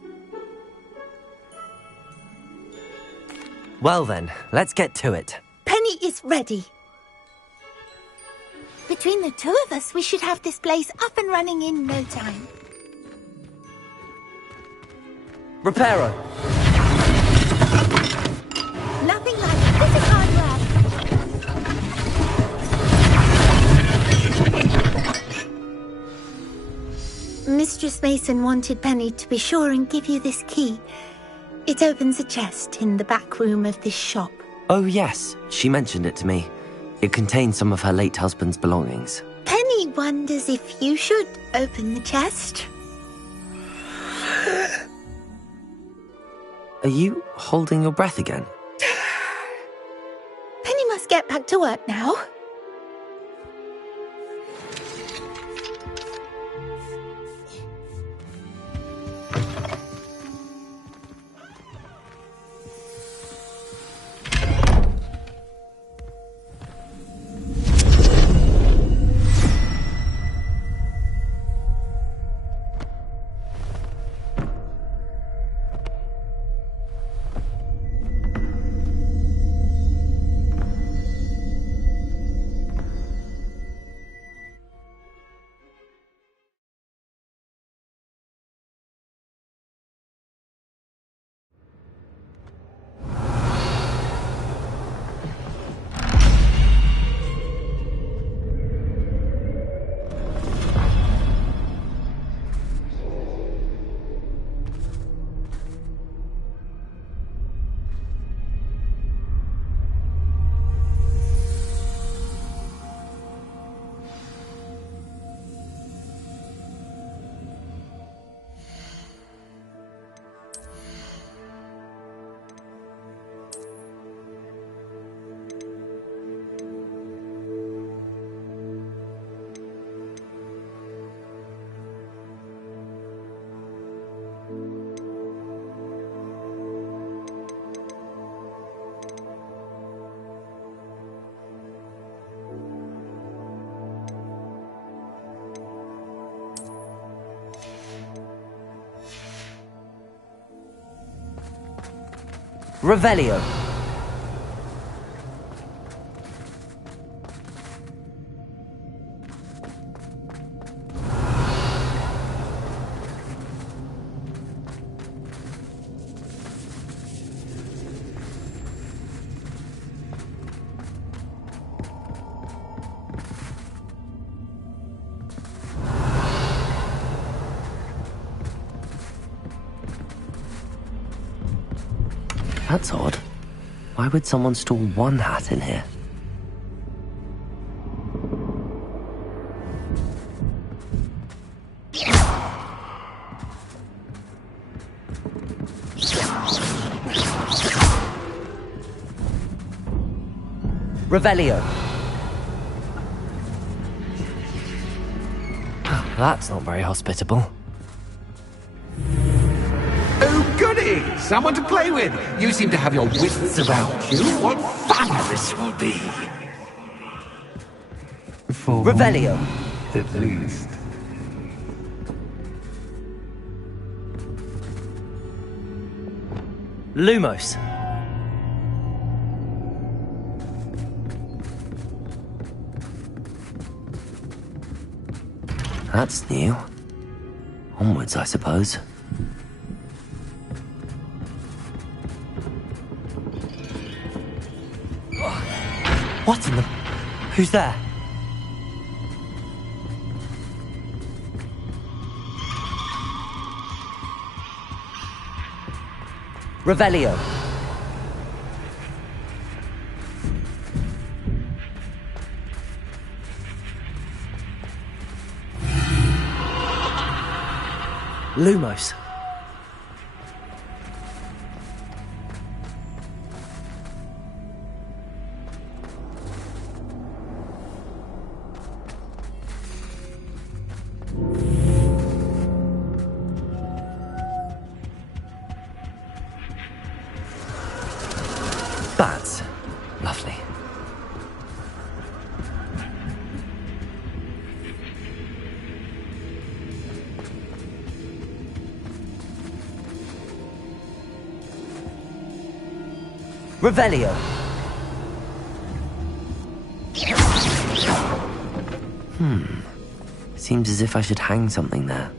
Well then, let's get to it. Penny is ready. Between the two of us, we should have this place up and running in no time. Reparo! Nothing like a bit of hard work. Mistress Mason wanted Penny to be sure and give you this key. It opens a chest in the back room of this shop. Oh yes, she mentioned it to me. It contains some of her late husband's belongings. Penny wonders if you should open the chest. Are you holding your breath again? Penny must get back to work now. Revelio. That's odd. Why would someone store one hat in here? Revelio. That's not very hospitable. Oh, goody! Someone to play with! You seem to have your wits about you. What fun this will be! For Revelio. At least. Lumos. That's new. Onwards, I suppose. What in the... Who's there? Revelio. Lumos. That's lovely. Revelio. Seems as if I should hang something there.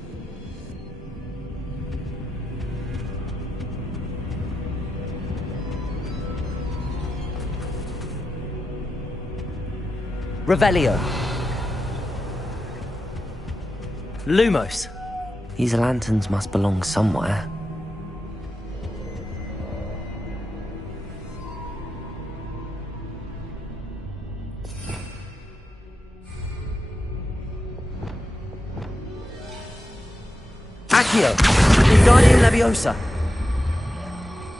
Revelio. Lumos. These lanterns must belong somewhere. Accio. Wingardium Leviosa.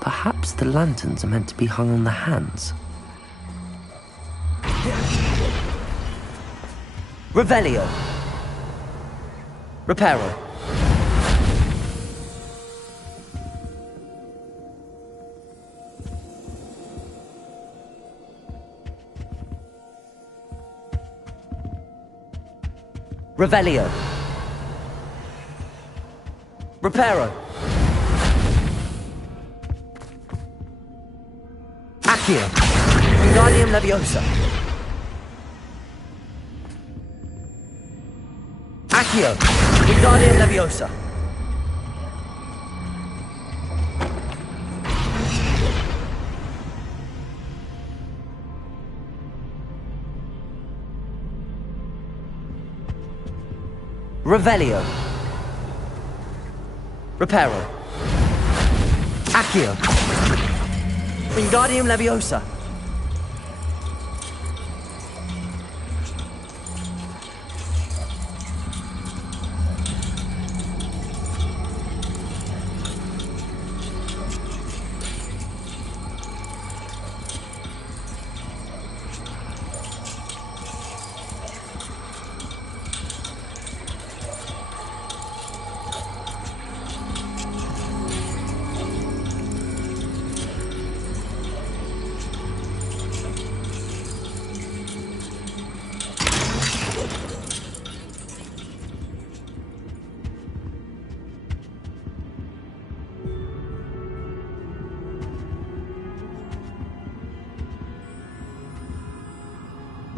Perhaps the lanterns are meant to be hung on the hands. Revelio. Reparo. Revelio. Reparo. Accio. Wingardium Leviosa. Accio. Wingardium Leviosa. Revelio. Reparo. Accio. Wingardium Leviosa.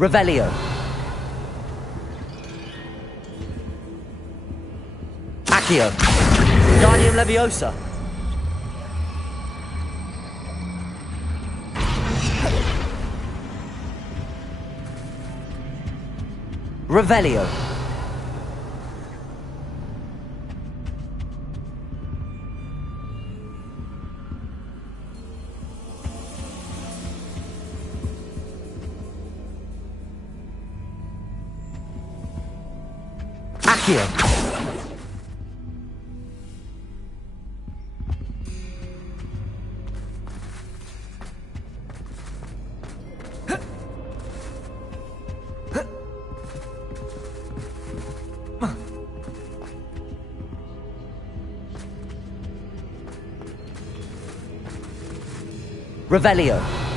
Revelio. Accio. Wingardium Leviosa. Revelio. Accio. Revelio.